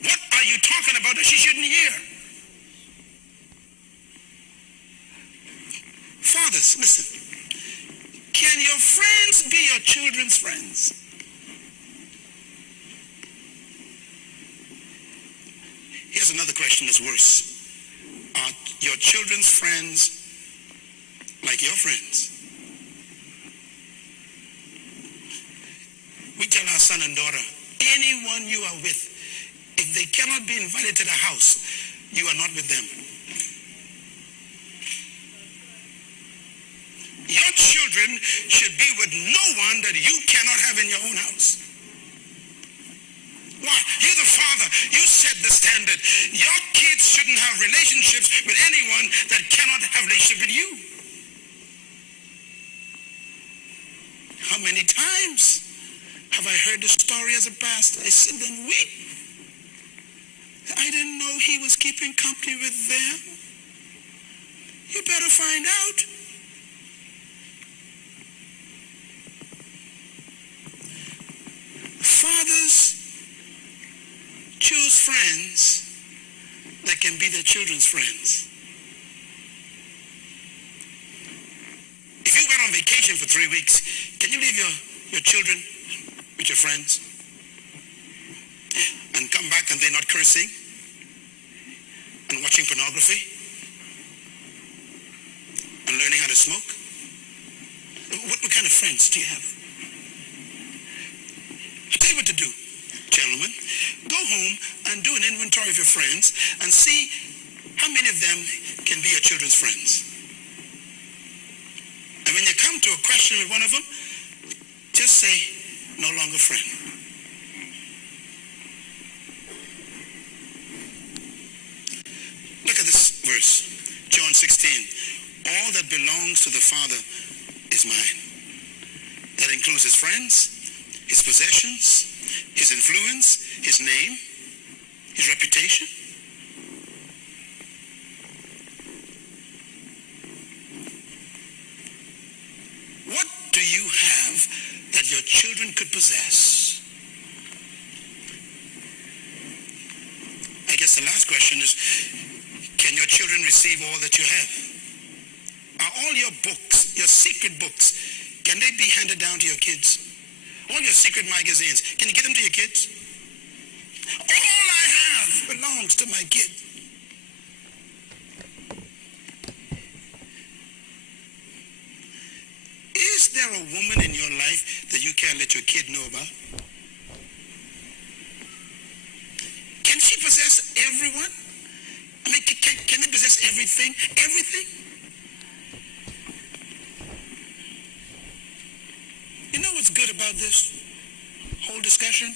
What are you talking about that she shouldn't hear? Fathers, listen. Can your friends be your children's friends? Here's another question that's worse. Are your children's friends like your friends? We tell our son and daughter, anyone you are with, if they cannot be invited to the house, you are not with them. Your children should be with no one that you cannot have in your own house. Why? You're the father. You set the standard. Your kids shouldn't have relationships with anyone that cannot have a relationship with you. How many times have I heard the story as a pastor? I sit there and weep. I didn't know he was keeping company with them. You better find out. Fathers choose friends that can be their children's friends. If you went on vacation for 3 weeks, can you leave your children with your friends and come back and they're not cursing and watching pornography and learning how to smoke? What kind of friends do you have? I'll tell you what to do, gentlemen. Go home and do an inventory of your friends and see how many of them can be your children's friends. And when you come to a question with one of them, just say, no longer friend. verse, John 16. All that belongs to the Father is mine. That includes his friends, his possessions, his influence, his name, his reputation. What do you have that your children could possess? I guess the last question is, can your children receive all that you have? Are all your books, your secret books, can they be handed down to your kids? All your secret magazines, can you give them to your kids? All I have belongs to my kid. Is there a woman in your life that you can't let your kid know about? Can she possess everyone? I mean, can they possess everything? Everything? You know what's good about this whole discussion?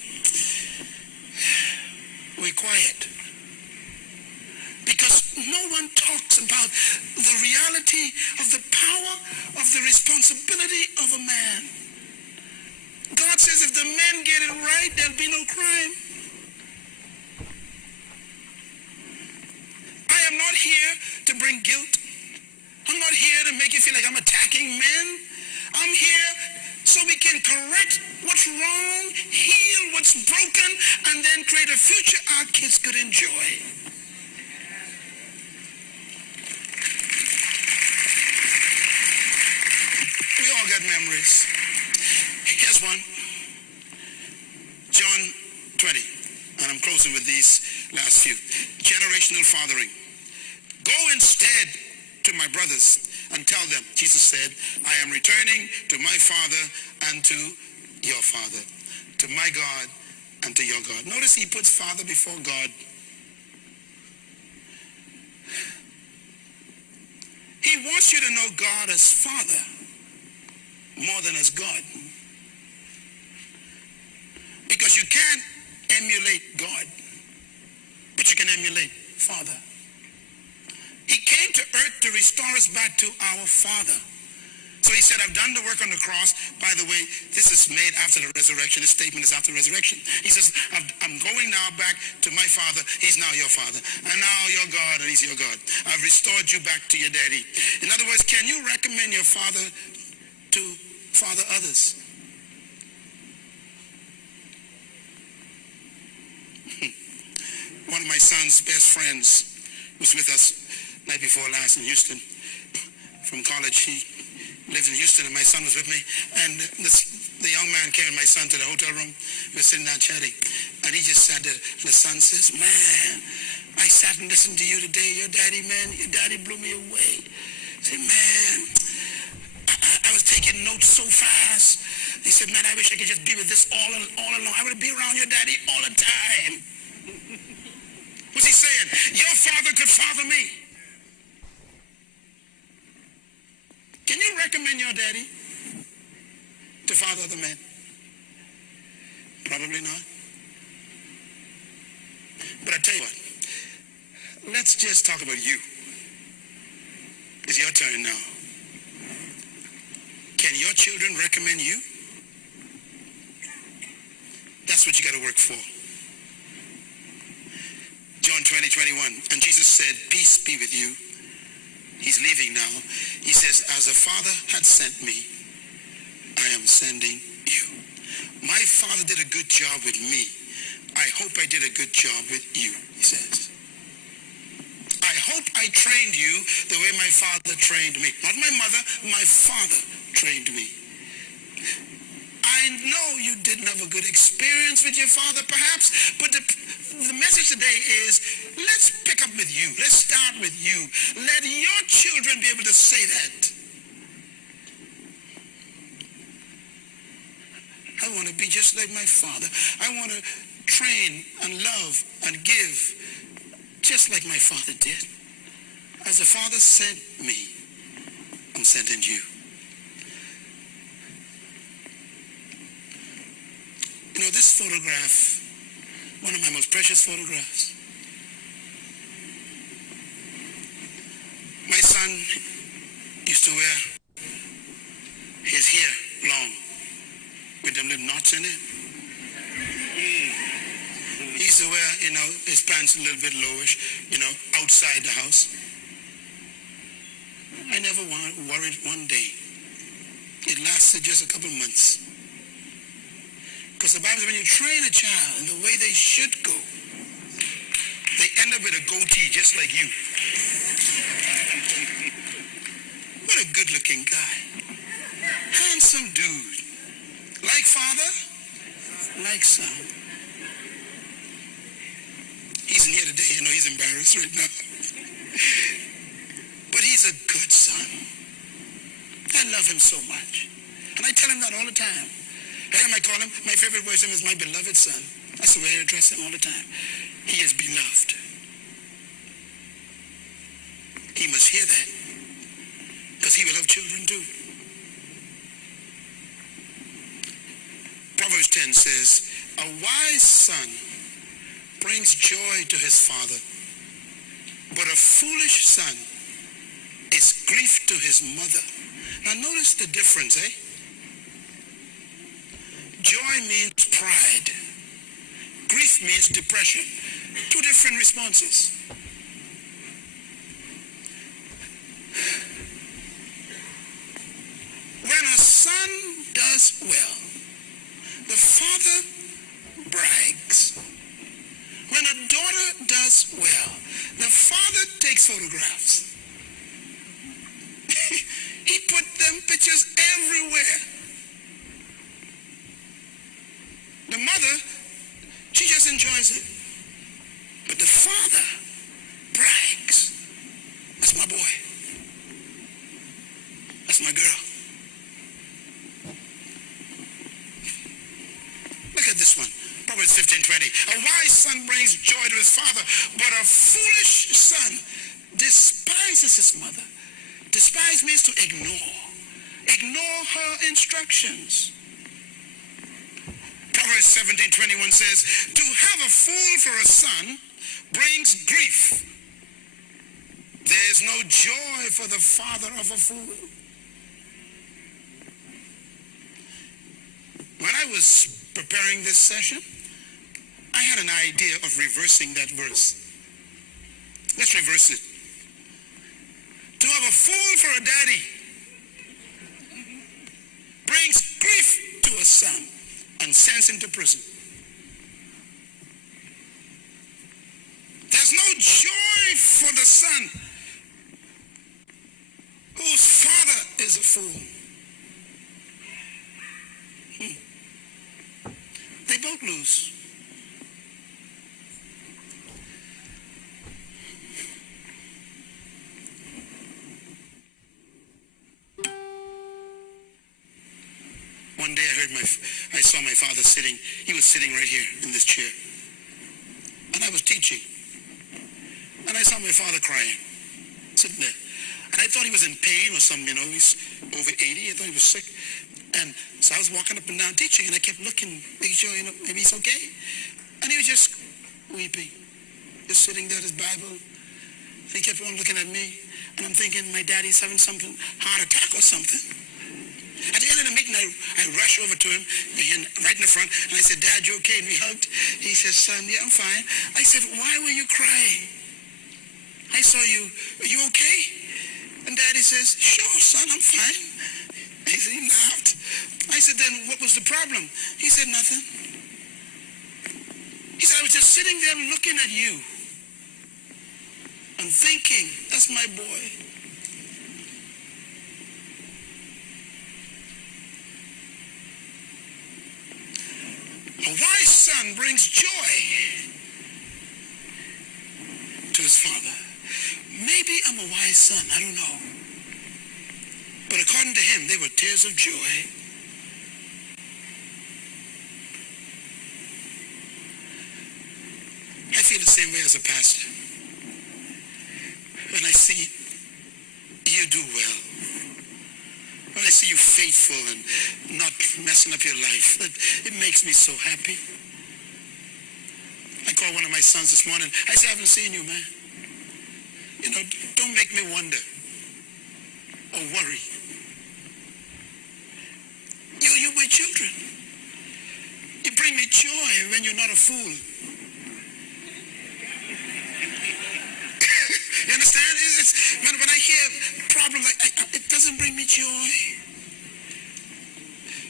We're quiet. Because no one talks about the reality of the power of the responsibility of a man. God says if the men get it right, there'll be no crime. I am not here to bring guilt. I'm not here to make you feel like I'm attacking men. I'm here so we can correct what's wrong, heal what's broken, and then create a future our kids could enjoy. We all got memories. Here's one. John 20. And I'm closing with these last few. Generational fathering. Go instead to my brothers and tell them, Jesus said, I am returning to my Father and to your Father, to my God and to your God. Notice he puts Father before God. He wants you to know God as Father more than as God. Because you can't emulate God, but you can emulate Father. He came to earth to restore us back to our Father. So he said, I've done the work on the cross. By the way, this is made after the resurrection. This statement is after the resurrection. He says, I'm going now back to my Father. He's now your Father. And now you're God and he's your God. I've restored you back to your daddy. In other words, can you recommend your father to father others? One of my son's best friends was with us night before last in Houston. From college, he lived in Houston, and my son was with me. And the young man carried my son to the hotel room. We were sitting down chatting, and he just sat there. And the son says, man, I sat and listened to you today. Your daddy blew me away. I said, man, I was taking notes so fast. He said, man, I wish I could just be with this all along. I would be around your daddy all the time. What's he saying? Your father could father me. Can you recommend your daddy to father other men? Probably not. But I tell you what, let's just talk about you. It's your turn now. Can your children recommend you? That's what you got to work for. John 20:21. And Jesus said, peace be with you. He's leaving now. He says, as the Father had sent me, I am sending you. My Father did a good job with me. I hope I did a good job with you, he says. I hope I trained you the way my father trained me. Not my mother, my father trained me. I know you didn't have a good experience with your father, perhaps, but the message today is, let's pick up with you. Let's start with you. Let your children be able to say that. I want to be just like my father. I want to train and love and give just like my father did. As the Father sent me, I'm sending you. You know, this photograph, one of my most precious photographs. son used to wear his hair long with them little knots in it. He used to wear, his pants a little bit lowish, outside the house. I never worried one day. It lasted just a couple months. Because the Bible says when you train a child in the way they should go, they end up with a goatee just like you. What a good-looking guy. Handsome dude. Like father, like son. He's in here today, he's embarrassed right now. But he's a good son. I love him so much. And I tell him that all the time. And I call him, my favorite word to him is my beloved son. That's the way I address him all the time. He is beloved. He must hear that. Because he will have children too. Proverbs 10 says, a wise son brings joy to his father, but a foolish son is grief to his mother. Now notice the difference, eh? Joy means pride. Grief means depression. Two different responses. When a son does well, the father brags. When a daughter does well, the father takes photographs. He put them pictures everywhere. The mother, she just enjoys it. But the father brags. That's my boy. That's my girl. Look at this one. Proverbs 15:20. A wise son brings joy to his father, but a foolish son despises his mother. Despise means to ignore. Ignore her instructions. Proverbs 17:21 says, to have a fool for a son brings grief. There is no joy for the father of a fool. When I was preparing this session, I had an idea of reversing that verse. Let's reverse it. To have a fool for a daddy brings grief to a son and sends him to prison. There's no joy for the son whose father is a fool. They both lose. One day I saw my father sitting. He was sitting right here in this chair. And I was teaching. And I saw my father crying, sitting there. And I thought he was in pain or something, he's over 80. I thought he was sick. And so I was walking up and down teaching, and I kept looking, making sure, maybe he's okay. And he was just weeping, just sitting there with his Bible. And he kept on looking at me, and I'm thinking, my daddy's having something, heart attack or something. At the end of the meeting, I rushed over to him, right in the front, and I said, Dad, you okay? And we hugged. He said, son, yeah, I'm fine. I said, why were you crying? I saw you. Are you okay? And Daddy says, sure, son, I'm fine. He said, he laughed. I said, then what was the problem? He said, nothing. He said, I was just sitting there looking at you and thinking, that's my boy. A wise son brings joy to his father. Maybe I'm a wise son, I don't know. But according to him, they were tears of joy. I feel the same way as a pastor. When I see you do well, when I see you faithful and not messing up your life, it makes me so happy. I called one of my sons this morning. I said, I haven't seen you, man. Don't make me wonder. or worry. You're my children. You bring me joy when you're not a fool. You understand? When I hear problems, it doesn't bring me joy.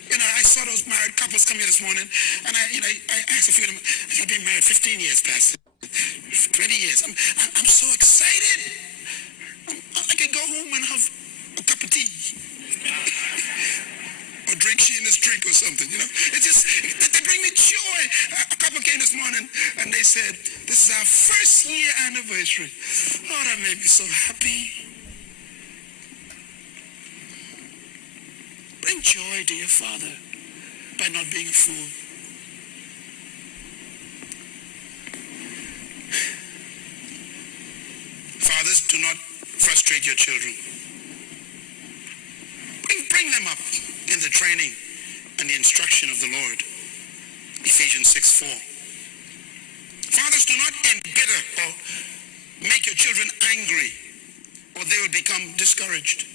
You know, I saw those married couples come here this morning, and I asked a few of them. I've been married 15 years, Pastor. 20 years. I'm so excited. I can go home and have a cup of tea. Or drink Sheena's drink or something, you know. They bring me joy. A couple came this morning and they said, this is our first year anniversary. Oh, that made me so happy. Bring joy to your father by not being a fool. Fathers, do not frustrate your children. Bring them up in the training and the instruction of the Lord. Ephesians 6:4. Fathers, do not embitter or make your children angry, or they will become discouraged.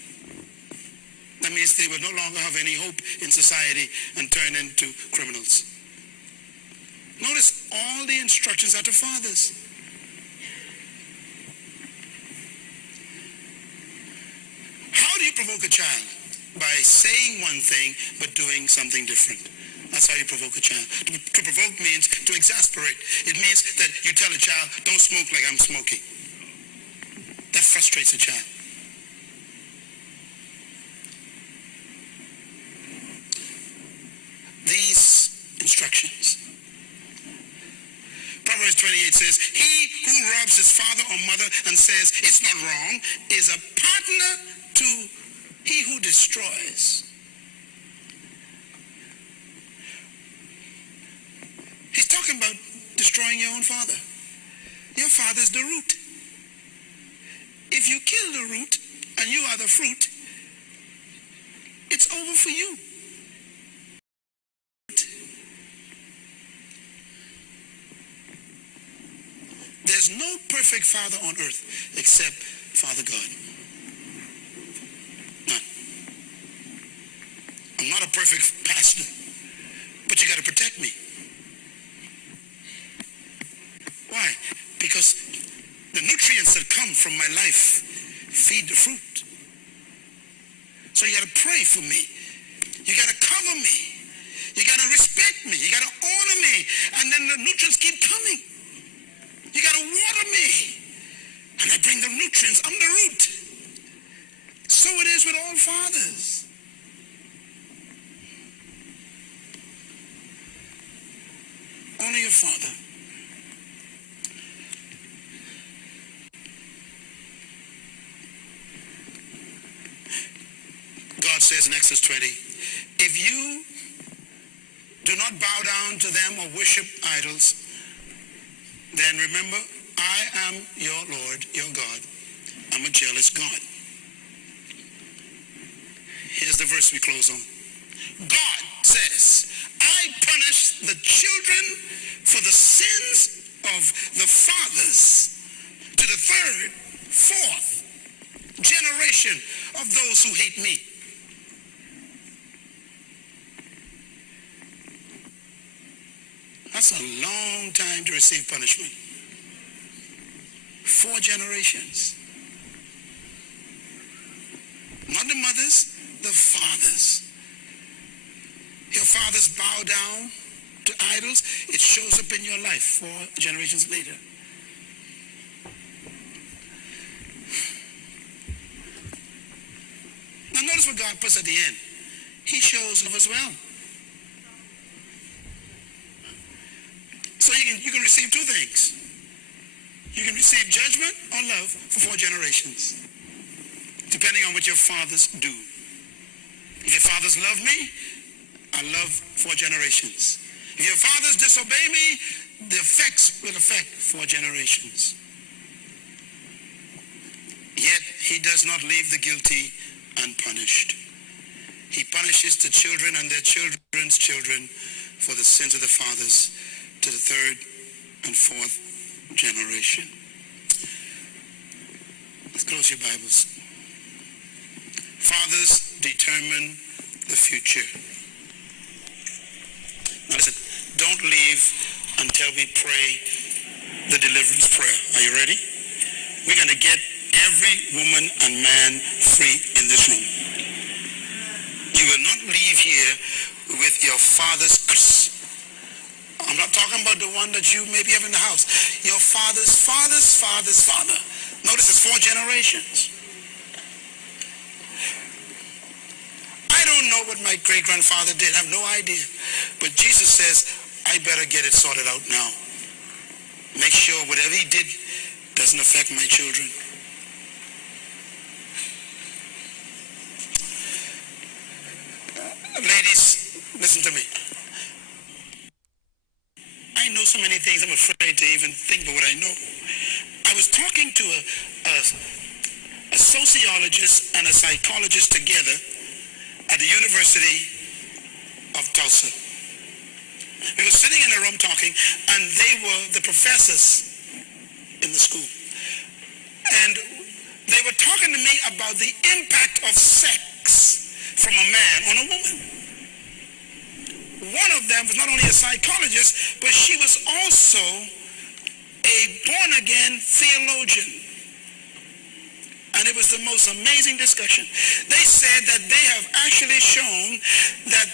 That means they will no longer have any hope in society and turn into criminals. Notice all the instructions are to fathers. How do you provoke a child? By saying one thing but doing something different. That's how you provoke a child. To provoke means to exasperate. It means that you tell a child, don't smoke like I'm smoking. That frustrates a child. These instructions. Proverbs 28 says, he who robs his father or mother and says it's not wrong is a partner to he who destroys. He's talking about destroying your own father. Your father's the root. If you kill the root and you are the fruit, it's over for you. There's no perfect father on earth except Father God. None. I'm not a perfect pastor, but you got to protect me. Why? Because the nutrients that come from my life feed the fruit. So you got to pray for me. You got to cover me. You got to respect me. You got to honor me. And then the nutrients keep coming. You got to water me. And I bring the nutrients. I'm the root. So it is with all fathers. Honor your father. God says in Exodus 20, if you do not bow down to them or worship idols, then remember, I am your Lord, your God. I'm a jealous God. Here's the verse we close on. God says, I punish the children for the sins of the fathers to the third, fourth generation of those who hate me. That's a long time to receive punishment. 4 generations. Not the mothers, the fathers. Your fathers bow down to idols, it shows up in your life 4 generations later. Now notice what God puts at the end. He shows love as well. So you can receive 2 things. You can receive judgment or love for 4 generations, depending on what your fathers do. If your fathers love me, I love 4 generations. If your fathers disobey me, the effects will affect 4 generations. Yet he does not leave the guilty unpunished. He punishes the children and their children's children for the sins of the fathers to the 3rd and 4th generation. Let's close your Bibles. Fathers determine the future. Now listen, don't leave until we pray the deliverance prayer. Are you ready? We're going to get every woman and man free in this room. You will not leave here with your father's curse. I'm not talking about the one that you maybe have in the house. Your father's father's father's father. Notice it's 4 generations. I don't know what my great-grandfather did. I have no idea. But Jesus says, I better get it sorted out now. Make sure whatever he did doesn't affect my children. Ladies, listen to me. I know so many things I'm afraid to even think about what I know. I was talking to a sociologist and a psychologist together at the University of Tulsa. We were sitting in a room talking, and they were the professors in the school. And they were talking to me about the impact of sex from a man on a woman. One of them was not only a psychologist, but she was also a born-again theologian. And it was the most amazing discussion. They said that they have actually shown that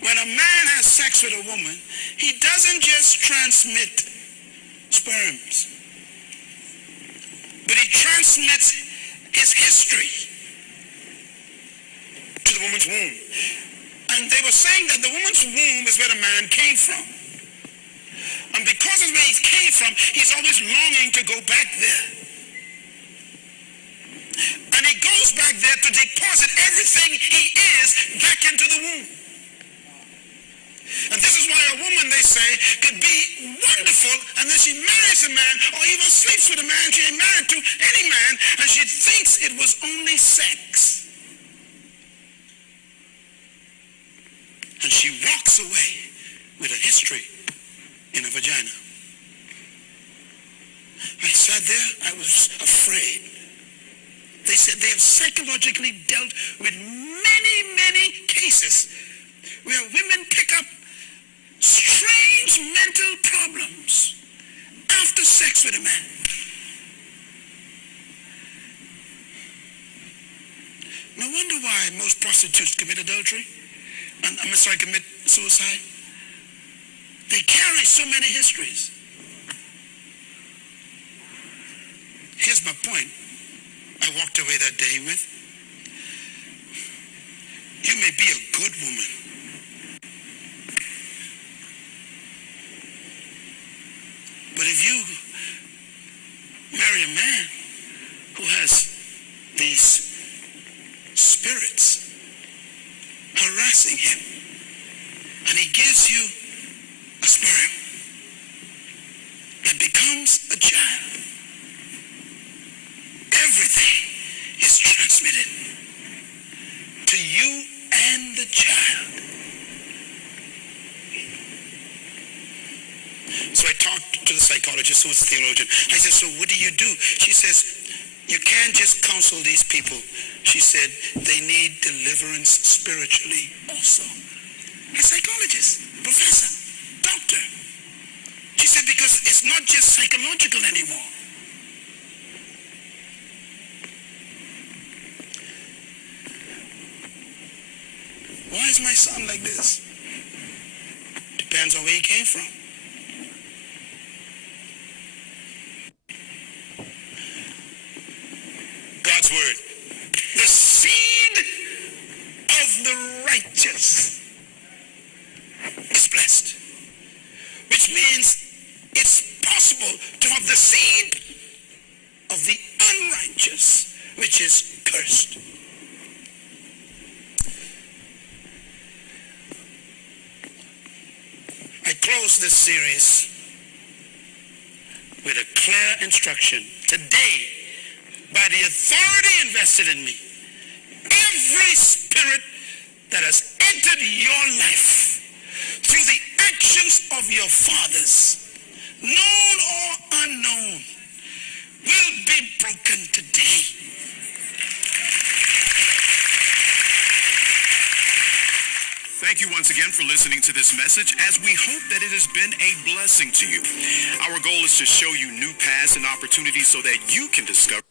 when a man has sex with a woman, he doesn't just transmit sperms, but he transmits his history to the woman's womb. And they were saying that the woman's womb is where the man came from. And because of where he came from, he's always longing to go back there. And he goes back there to deposit everything he is back into the womb. And this is why a woman, they say, could be wonderful, and then she marries a man or even sleeps with a man she ain't married to, any man, and she thinks it was only sex. And she walks away with a history in a vagina. I sat there, I was afraid. They said they have psychologically dealt with many, many cases where women pick up strange mental problems after sex with a man. No wonder why most prostitutes commit adultery. Commit suicide. They carry so many histories. Here's my point. I walked away that day with. You may be a good woman, but if you marry a man who has these spirits harassing him, and he gives you a sperm that becomes a child, everything is transmitted to you and the child. So I talked to the psychologist who was a theologian. I said, so what do you do? She says, you can't just counsel these people. She said, they need deliverance spiritually also. A psychologist, professor, doctor. She said, because it's not just psychological anymore. Why is my son like this? Depends on where he came from. God's word. The seed of the righteous is blessed, which means it's possible to have the seed of the unrighteous, which is cursed. I close this series with a clear instruction. Today, by the authority invested in me, every spirit that has entered your life through the actions of your fathers, known or unknown, will be broken today. Thank you once again for listening to this message, as we hope that it has been a blessing to you. Our goal is to show you new paths and opportunities so that you can discover